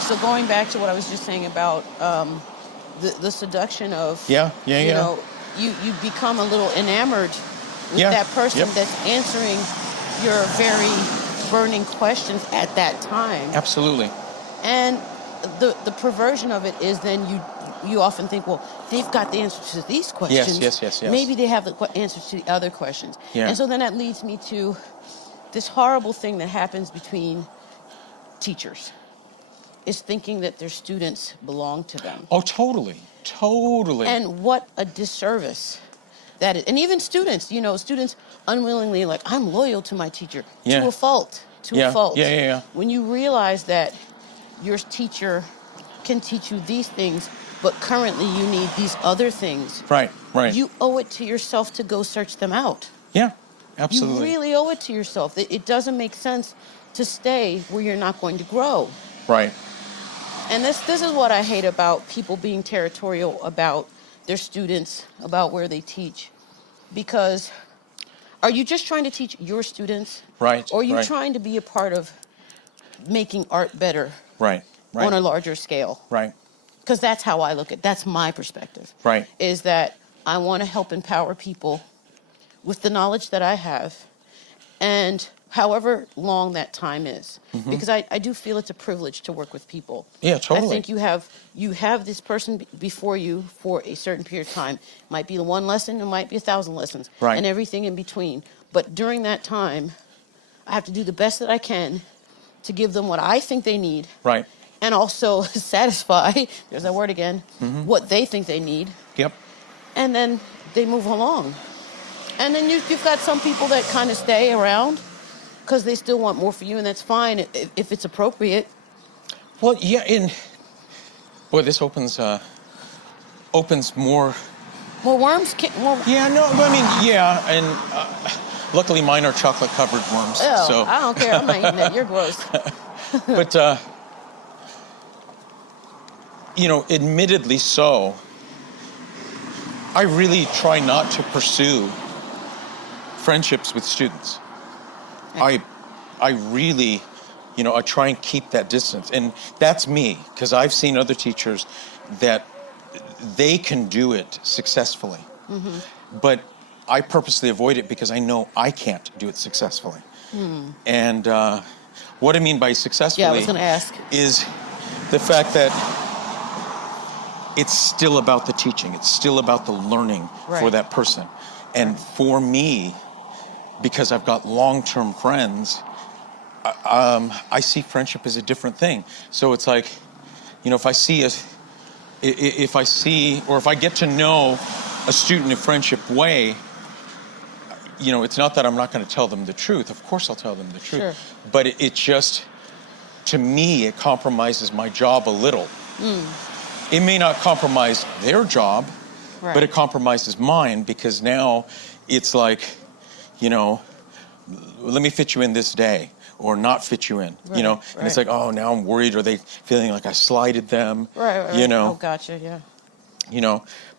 so going back to what I was just saying about the seduction of, you become a little enamored with that person that's answering your very burning questions at that time. Absolutely. And the perversion of it is then you often think, well, they've got the answers to these questions. Yes. Maybe they have the answers to the other questions. Yeah. And so then that leads me to this horrible thing that happens between teachers, is thinking that their students belong to them. Oh, totally. And what a disservice that is. And even students, students unwillingly, like, I'm loyal to my teacher to a fault. A fault. Yeah. When you realize that your teacher can teach you these things, but currently you need these other things. Right. You owe it to yourself to go search them out. Yeah, absolutely. You really owe it to yourself. It doesn't make sense to stay where you're not going to grow. Right. And this is what I hate about people being territorial about their students, about where they teach. Because are you just trying to teach your students? Right. Or are you trying to be a part of making art better? Right. On a larger scale. Right. Because that's how I look at it. That's my perspective. Right. Is that I want to help empower people with the knowledge that I have, and however long that time is. Mm-hmm. Because I do feel it's a privilege to work with people. Yeah, totally. I think you have this person before you for a certain period of time. It might be 1 lesson, it might be 1,000 lessons. Right. And everything in between. But during that time, I have to do the best that I can to give them what I think they need. Right. And also satisfy, there's that word again, what they think they need. Yep. And then they move along. And then you've got some people that kind of stay around because they still want more for you, and that's fine if it's appropriate. Well, yeah, boy, this opens more... More worms? Yeah, no, I mean, yeah, and luckily mine are chocolate-covered worms. Oh, so. I don't care. I'm not eating that. You're gross. But, admittedly so, I really try not to pursue friendships with students. I really, I try and keep that distance. And that's me, because I've seen other teachers that they can do it successfully. Mm-hmm. But I purposely avoid it because I know I can't do it successfully. And what I mean by successfully I was going to ask. Is the fact that it's still about the teaching. It's still about the learning for that person. And for me, because I've got long-term friends, I see friendship as a different thing. So it's like, if I get to know a student in a friendship way, it's not that I'm not going to tell them the truth. Of course I'll tell them the truth. Sure. But it just, to me, it compromises my job a little. It may not compromise their job, but it compromises mine, because now it's like, let me fit you in this day or not fit you in, and it's like, oh, now I'm worried. Are they feeling like I slighted them? Right. Oh, gotcha, yeah.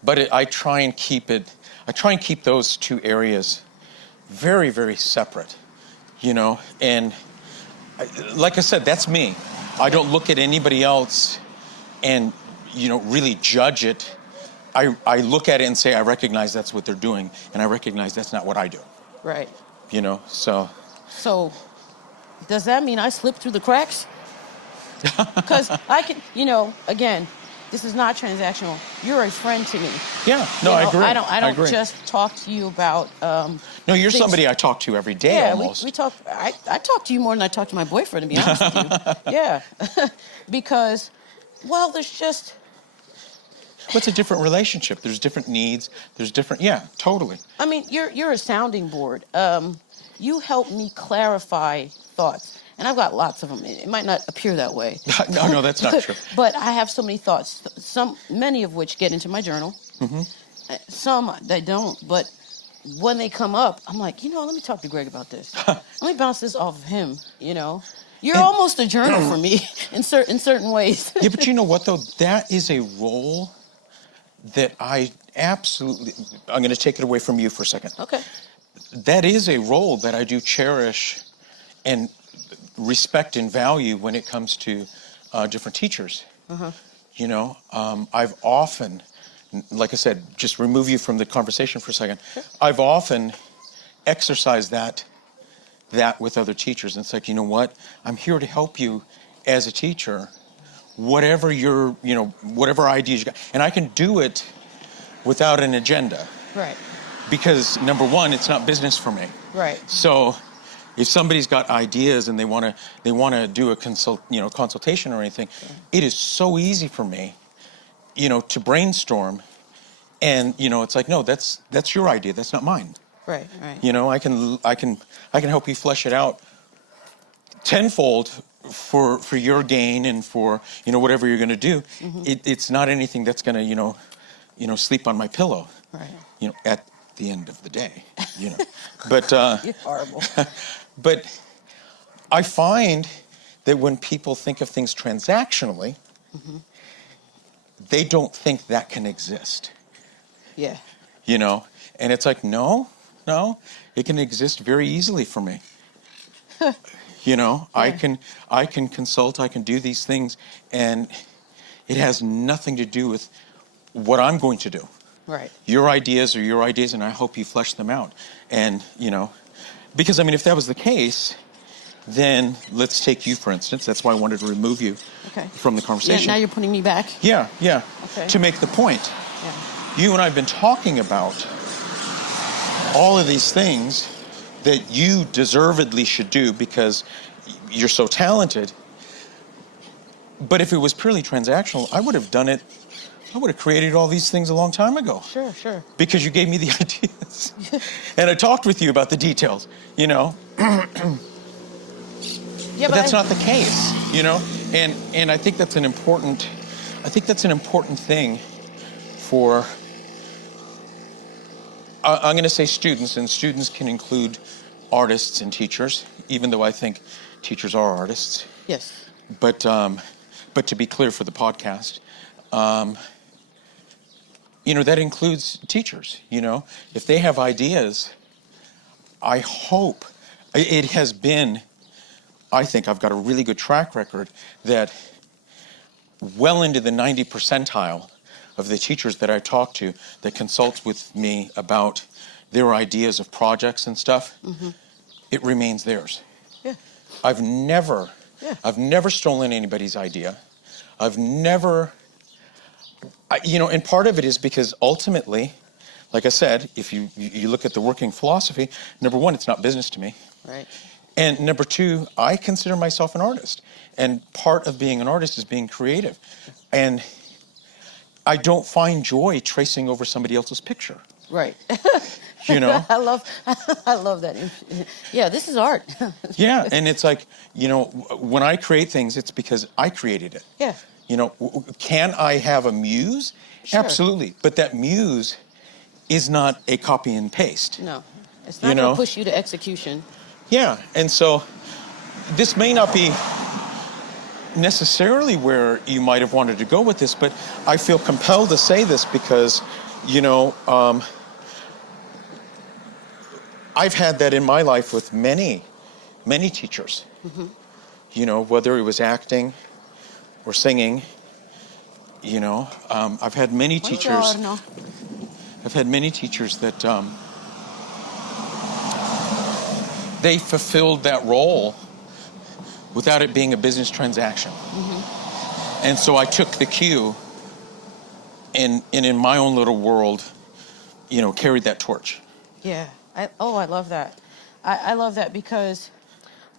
But I try and keep those two areas very, very separate, and like I said, that's me. I don't look at anybody else and, really judge it. I look at it and say, I recognize that's what they're doing, and I recognize that's not what I do. Right. So. So, does that mean I slip through the cracks? Because I can, again, this is not transactional. You're a friend to me. Yeah, no, I agree. I don't just talk to you about. No, you're somebody I talk to every day almost. We talk. I talk to you more than I talk to my boyfriend, to be honest with you. Yeah, because, there's just. What's a different relationship? There's different needs. There's different. Yeah, totally. I mean, you're a sounding board. you help me clarify thoughts. And I've got lots of them. It might not appear that way. No, that's not true. But I have so many thoughts, many of which get into my journal. Mm-hmm. Some they don't, but when they come up, I'm like, let me talk to Greg about this. Let me bounce this off of him, You're almost a journal for me in certain ways. Yeah, but you know what, though? That is a role that I'm going to take it away from you for a second. Okay. That is a role that I do cherish and respect and value when it comes to different teachers. Uh-huh. I've often, like I said, just remove you from the conversation for a second. Sure. I've often exercised that with other teachers. And it's like, you know what? I'm here to help you as a teacher, whatever whatever ideas you got. And I can do it without an agenda. Right. Because number one, it's not business for me. Right. So if somebody's got ideas and they want to do a consultation or anything, it is so easy for me, to brainstorm, and it's like, no, that's your idea, that's not mine. Right, right. I can help you flesh it out tenfold for your gain and for whatever you're going to do. Mm-hmm. It's not anything that's going to sleep on my pillow. Right. At the end of the day, But you're horrible. But I find that when people think of things transactionally, mm-hmm. they don't think that can exist. Yeah. And it's like, no, it can exist very easily for me. Yeah. I can consult, I can do these things, and it has nothing to do with what I'm going to do. Right. Your ideas are your ideas, and I hope you flesh them out. And, because, if that was the case, then let's take you, for instance. That's why I wanted to remove you from the conversation. Yeah, now you're putting me back? Yeah. Okay. To make the point. Yeah. You and I have been talking about all of these things that you deservedly should do because you're so talented. But if it was purely transactional, I would have done it. I would have created all these things a long time ago. Sure. Because you gave me the ideas. And I talked with you about the details, Yeah, but that's not the case, And I think that's an important thing for, I'm going to say students, and students can include artists and teachers, even though I think teachers are artists. Yes. But to be clear for the podcast, that includes teachers, If they have ideas, I hope it has been, I think I've got a really good track record that well into the 90 percentile of the teachers that I talk to that consult with me about their ideas of projects and stuff, mm-hmm. it remains theirs. Yeah. I've never stolen anybody's idea. I've never, and part of it is because ultimately, like I said, if you look at the working philosophy, number one, it's not business to me. Right. And number two, I consider myself an artist. And part of being an artist is being creative. And I don't find joy tracing over somebody else's picture. Right. I love that. Yeah, this is art. Yeah, and it's like, when I create things, it's because I created it. Yeah. Can I have a muse? Sure. Absolutely. But that muse is not a copy and paste. No. It's not going to push you to execution. Yeah, and so this may not be necessarily where you might have wanted to go with this, but I feel compelled to say this because, I've had that in my life with many, many teachers. Mm-hmm. Whether it was acting or singing, I've had many teachers. I've had many teachers that they fulfilled that role without it being a business transaction. Mm-hmm. And so I took the cue and in my own little world, carried that torch. Yeah. I love that. I love that because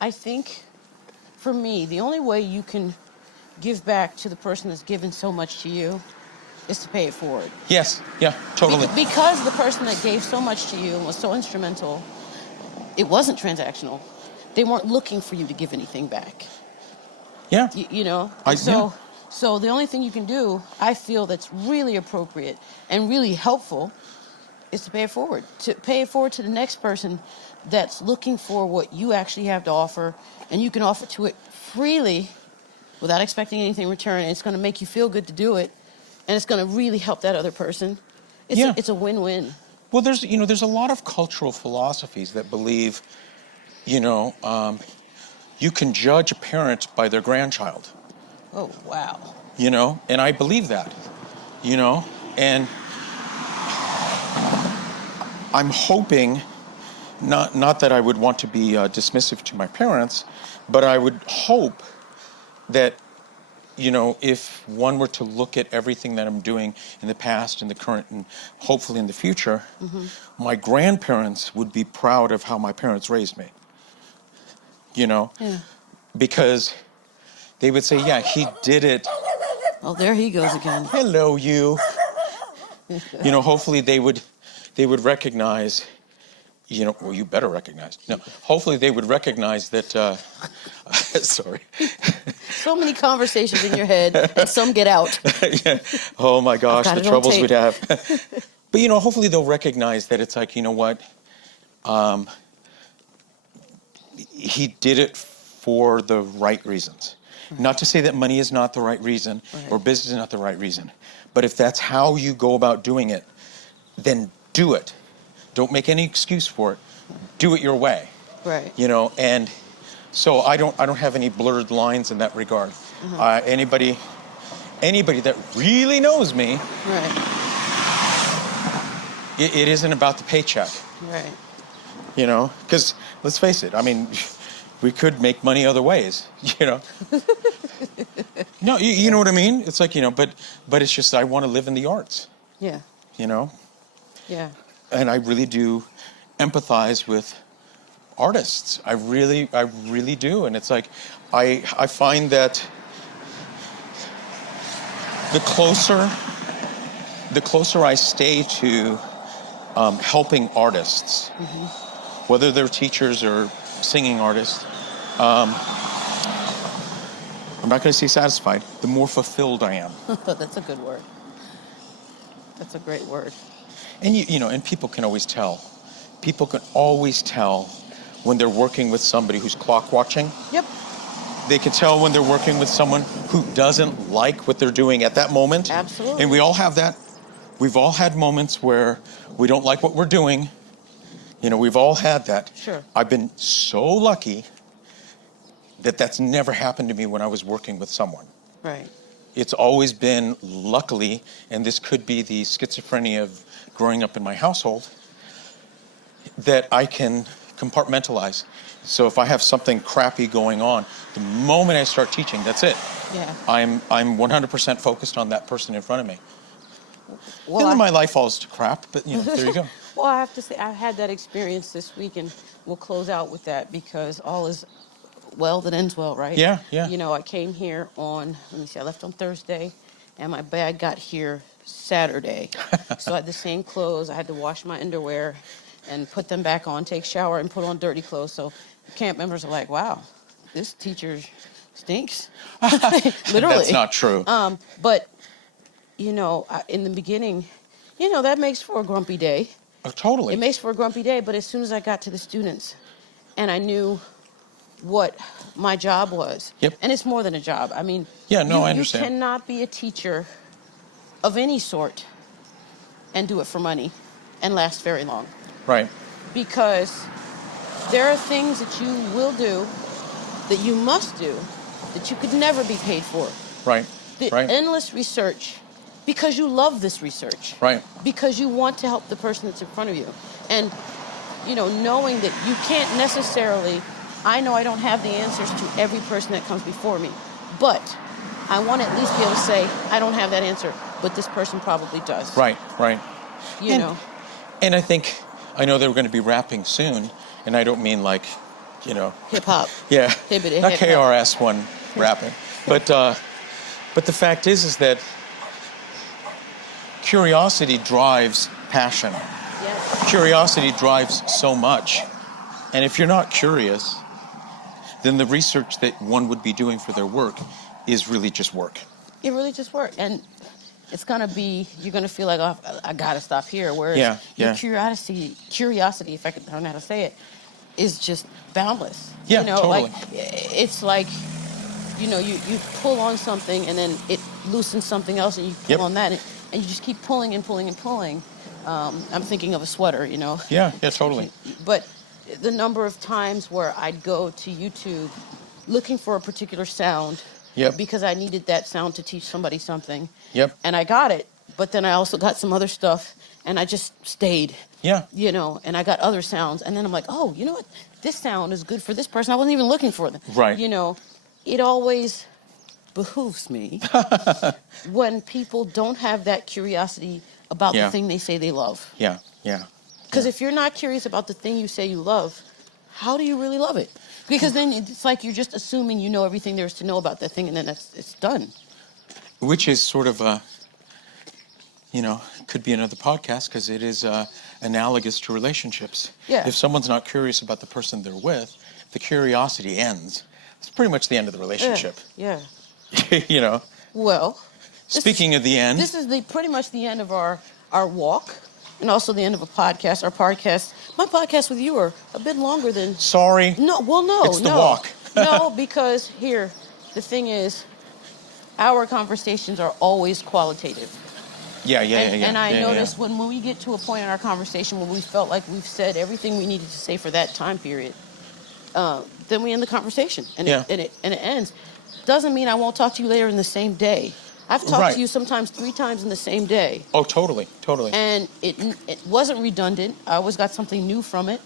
I think for me, the only way you can give back to the person that's given so much to you is to pay it forward. Yes. Yeah, totally. Because the person that gave so much to you and was so instrumental it wasn't transactional. They weren't looking for you to give anything back. Yeah. You know? So the only thing you can do, I feel, that's really appropriate and really helpful is to pay it forward. To pay it forward to the next person that's looking for what you actually have to offer, and you can offer to it freely without expecting anything in return, and it's going to make you feel good to do it, and it's going to really help that other person. It's a win-win. Well, there's a lot of cultural philosophies that believe, you can judge a parent by their grandchild. Oh, wow. And I believe that, and I'm hoping, not that I would want to be dismissive to my parents, but I would hope that, if one were to look at everything that I'm doing in the past, in the current, and hopefully in the future, my grandparents would be proud of how my parents raised me. Because they would say, yeah, he did it. Oh, there he goes again. Hello, you. Hopefully they would recognize, well, you better recognize. No, hopefully they would recognize that, sorry. So many conversations in your head, and some get out. Yeah. Oh my gosh, the troubles we'd have. But, hopefully they'll recognize that it's like, what? He did it for the right reasons. Not to say that money is not the right reason, or business is not the right reason. But if that's how you go about doing it, then do it. Don't make any excuse for it. Do it your way. Right. And so I don't have any blurred lines in that regard. Anybody that really knows me, it isn't about the paycheck. Right. Because let's face it, we could make money other ways, No, you know what I mean? It's like, but it's just I want to live in the arts. Yeah. Yeah. And I really do empathize with artists. I really do. And it's like, I find that the closer I stay to helping artists, whether they're teachers or singing artists, I'm not going to say satisfied, the more fulfilled I am. That's a good word. That's a great word. And and people can always tell. People can always tell when they're working with somebody who's clock watching. Yep. They can tell when they're working with someone who doesn't like what they're doing at that moment. Absolutely. And we all have that. We've all had moments where we don't like what we're doing. We've all had that. Sure. I've been so lucky that that's never happened to me when I was working with someone. Right. It's always been, luckily, and this could be the schizophrenia of growing up in my household, that I can compartmentalize. So if I have something crappy going on, the moment I start teaching, that's it. Yeah. I'm 100% focused on that person in front of me. Well, and then my life falls to crap, but there you go. Well, I have to say, I had that experience this week, and we'll close out with that because all is well that ends well, right? Yeah. I came here I left on Thursday, and my bag got here Saturday. So I had the same clothes. I had to wash my underwear and put them back on, take shower, and put on dirty clothes. So camp members are like, wow, this teacher stinks. Literally. That's not true. But, in the beginning, that makes for a grumpy day. Oh, totally. It makes for a grumpy day, but as soon as I got to the students and I knew what my job was, and it's more than a job. I understand. You cannot be a teacher of any sort and do it for money and last very long. Right. Because there are things that you will do, that you must do, that you could never be paid for. Right. Endless research, because you love this research. Right. Because you want to help the person that's in front of you. And, knowing that you can't necessarily, I know I don't have the answers to every person that comes before me, but I want to at least be able to say, I don't have that answer, but this person probably does. Right. And I think, I know they were going to be rapping soon, and I don't mean like, hip-hop. Yeah. Hibbity, not hip-hop. KRS-One rapping. But the fact is that curiosity drives passion. Yes. Curiosity drives so much. And if you're not curious, then the research that one would be doing for their work is really just work. It really just worked. And it's going to be, you're going to feel like, oh, I got to stop here. Whereas your curiosity, if I don't know how to say it, is just boundless. Yeah, you know, totally. Like, it's like, you know, you pull on something and then it loosens something else and you pull on that and you just keep pulling and pulling and pulling. I'm thinking of a sweater, you know. Yeah, totally. But the number of times where I'd go to YouTube looking for a particular sound because I needed that sound to teach somebody something. Yep. And I got it, but then I also got some other stuff, and I just stayed. Yeah. You know, and I got other sounds, and then I'm like, oh, you know what? This sound is good for this person. I wasn't even looking for them. Right. You know, it always behooves me when people don't have that curiosity about the thing they say they love. Yeah. Because if you're not curious about the thing you say you love, how do you really love it? Because then it's like you're just assuming you know everything there is to know about that thing, and then it's done. Which is sort of could be another podcast because it is analogous to relationships. Yeah. If someone's not curious about the person they're with, the curiosity ends. It's pretty much the end of the relationship. Yeah. You know. Well. Speaking of the end. This is pretty much the end of our walk. And also the end of a podcast. My podcast with you are a bit longer than... Sorry. No, well, no. It's the walk. No, because here, the thing is, our conversations are always qualitative. Yeah. And I noticed when we get to a point in our conversation where we felt like we've said everything we needed to say for that time period, then we end the conversation. And it ends. Doesn't mean I won't talk to you later in the same day. I've talked to you sometimes 3 times in the same day. Oh, totally. And it wasn't redundant. I always got something new from it.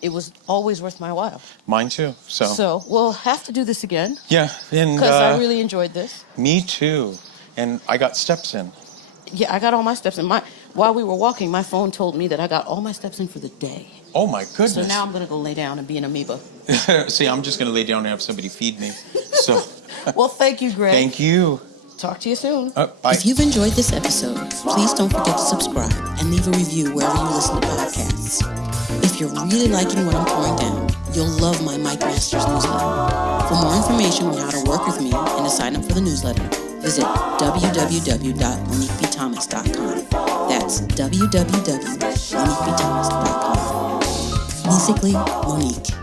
It was always worth my while. Mine too. So we'll have to do this again. Yeah. Because I really enjoyed this. Me too. And I got steps in. Yeah, I got all my steps in. While we were walking, my phone told me that I got all my steps in for the day. Oh, my goodness. So now I'm going to go lay down and be an amoeba. See, I'm just going to lay down and have somebody feed me. So. Well, thank you, Greg. Thank you. Talk to you soon. Bye. If you've enjoyed this episode, please don't forget to subscribe and leave a review wherever you listen to podcasts. If you're really liking what I'm pouring down, you'll love my Mike Masters newsletter. For more information on how to work with me and to sign up for the newsletter, visit www.moniquebthomas.com. That's www.moniquebthomas.com. Musically, Monique.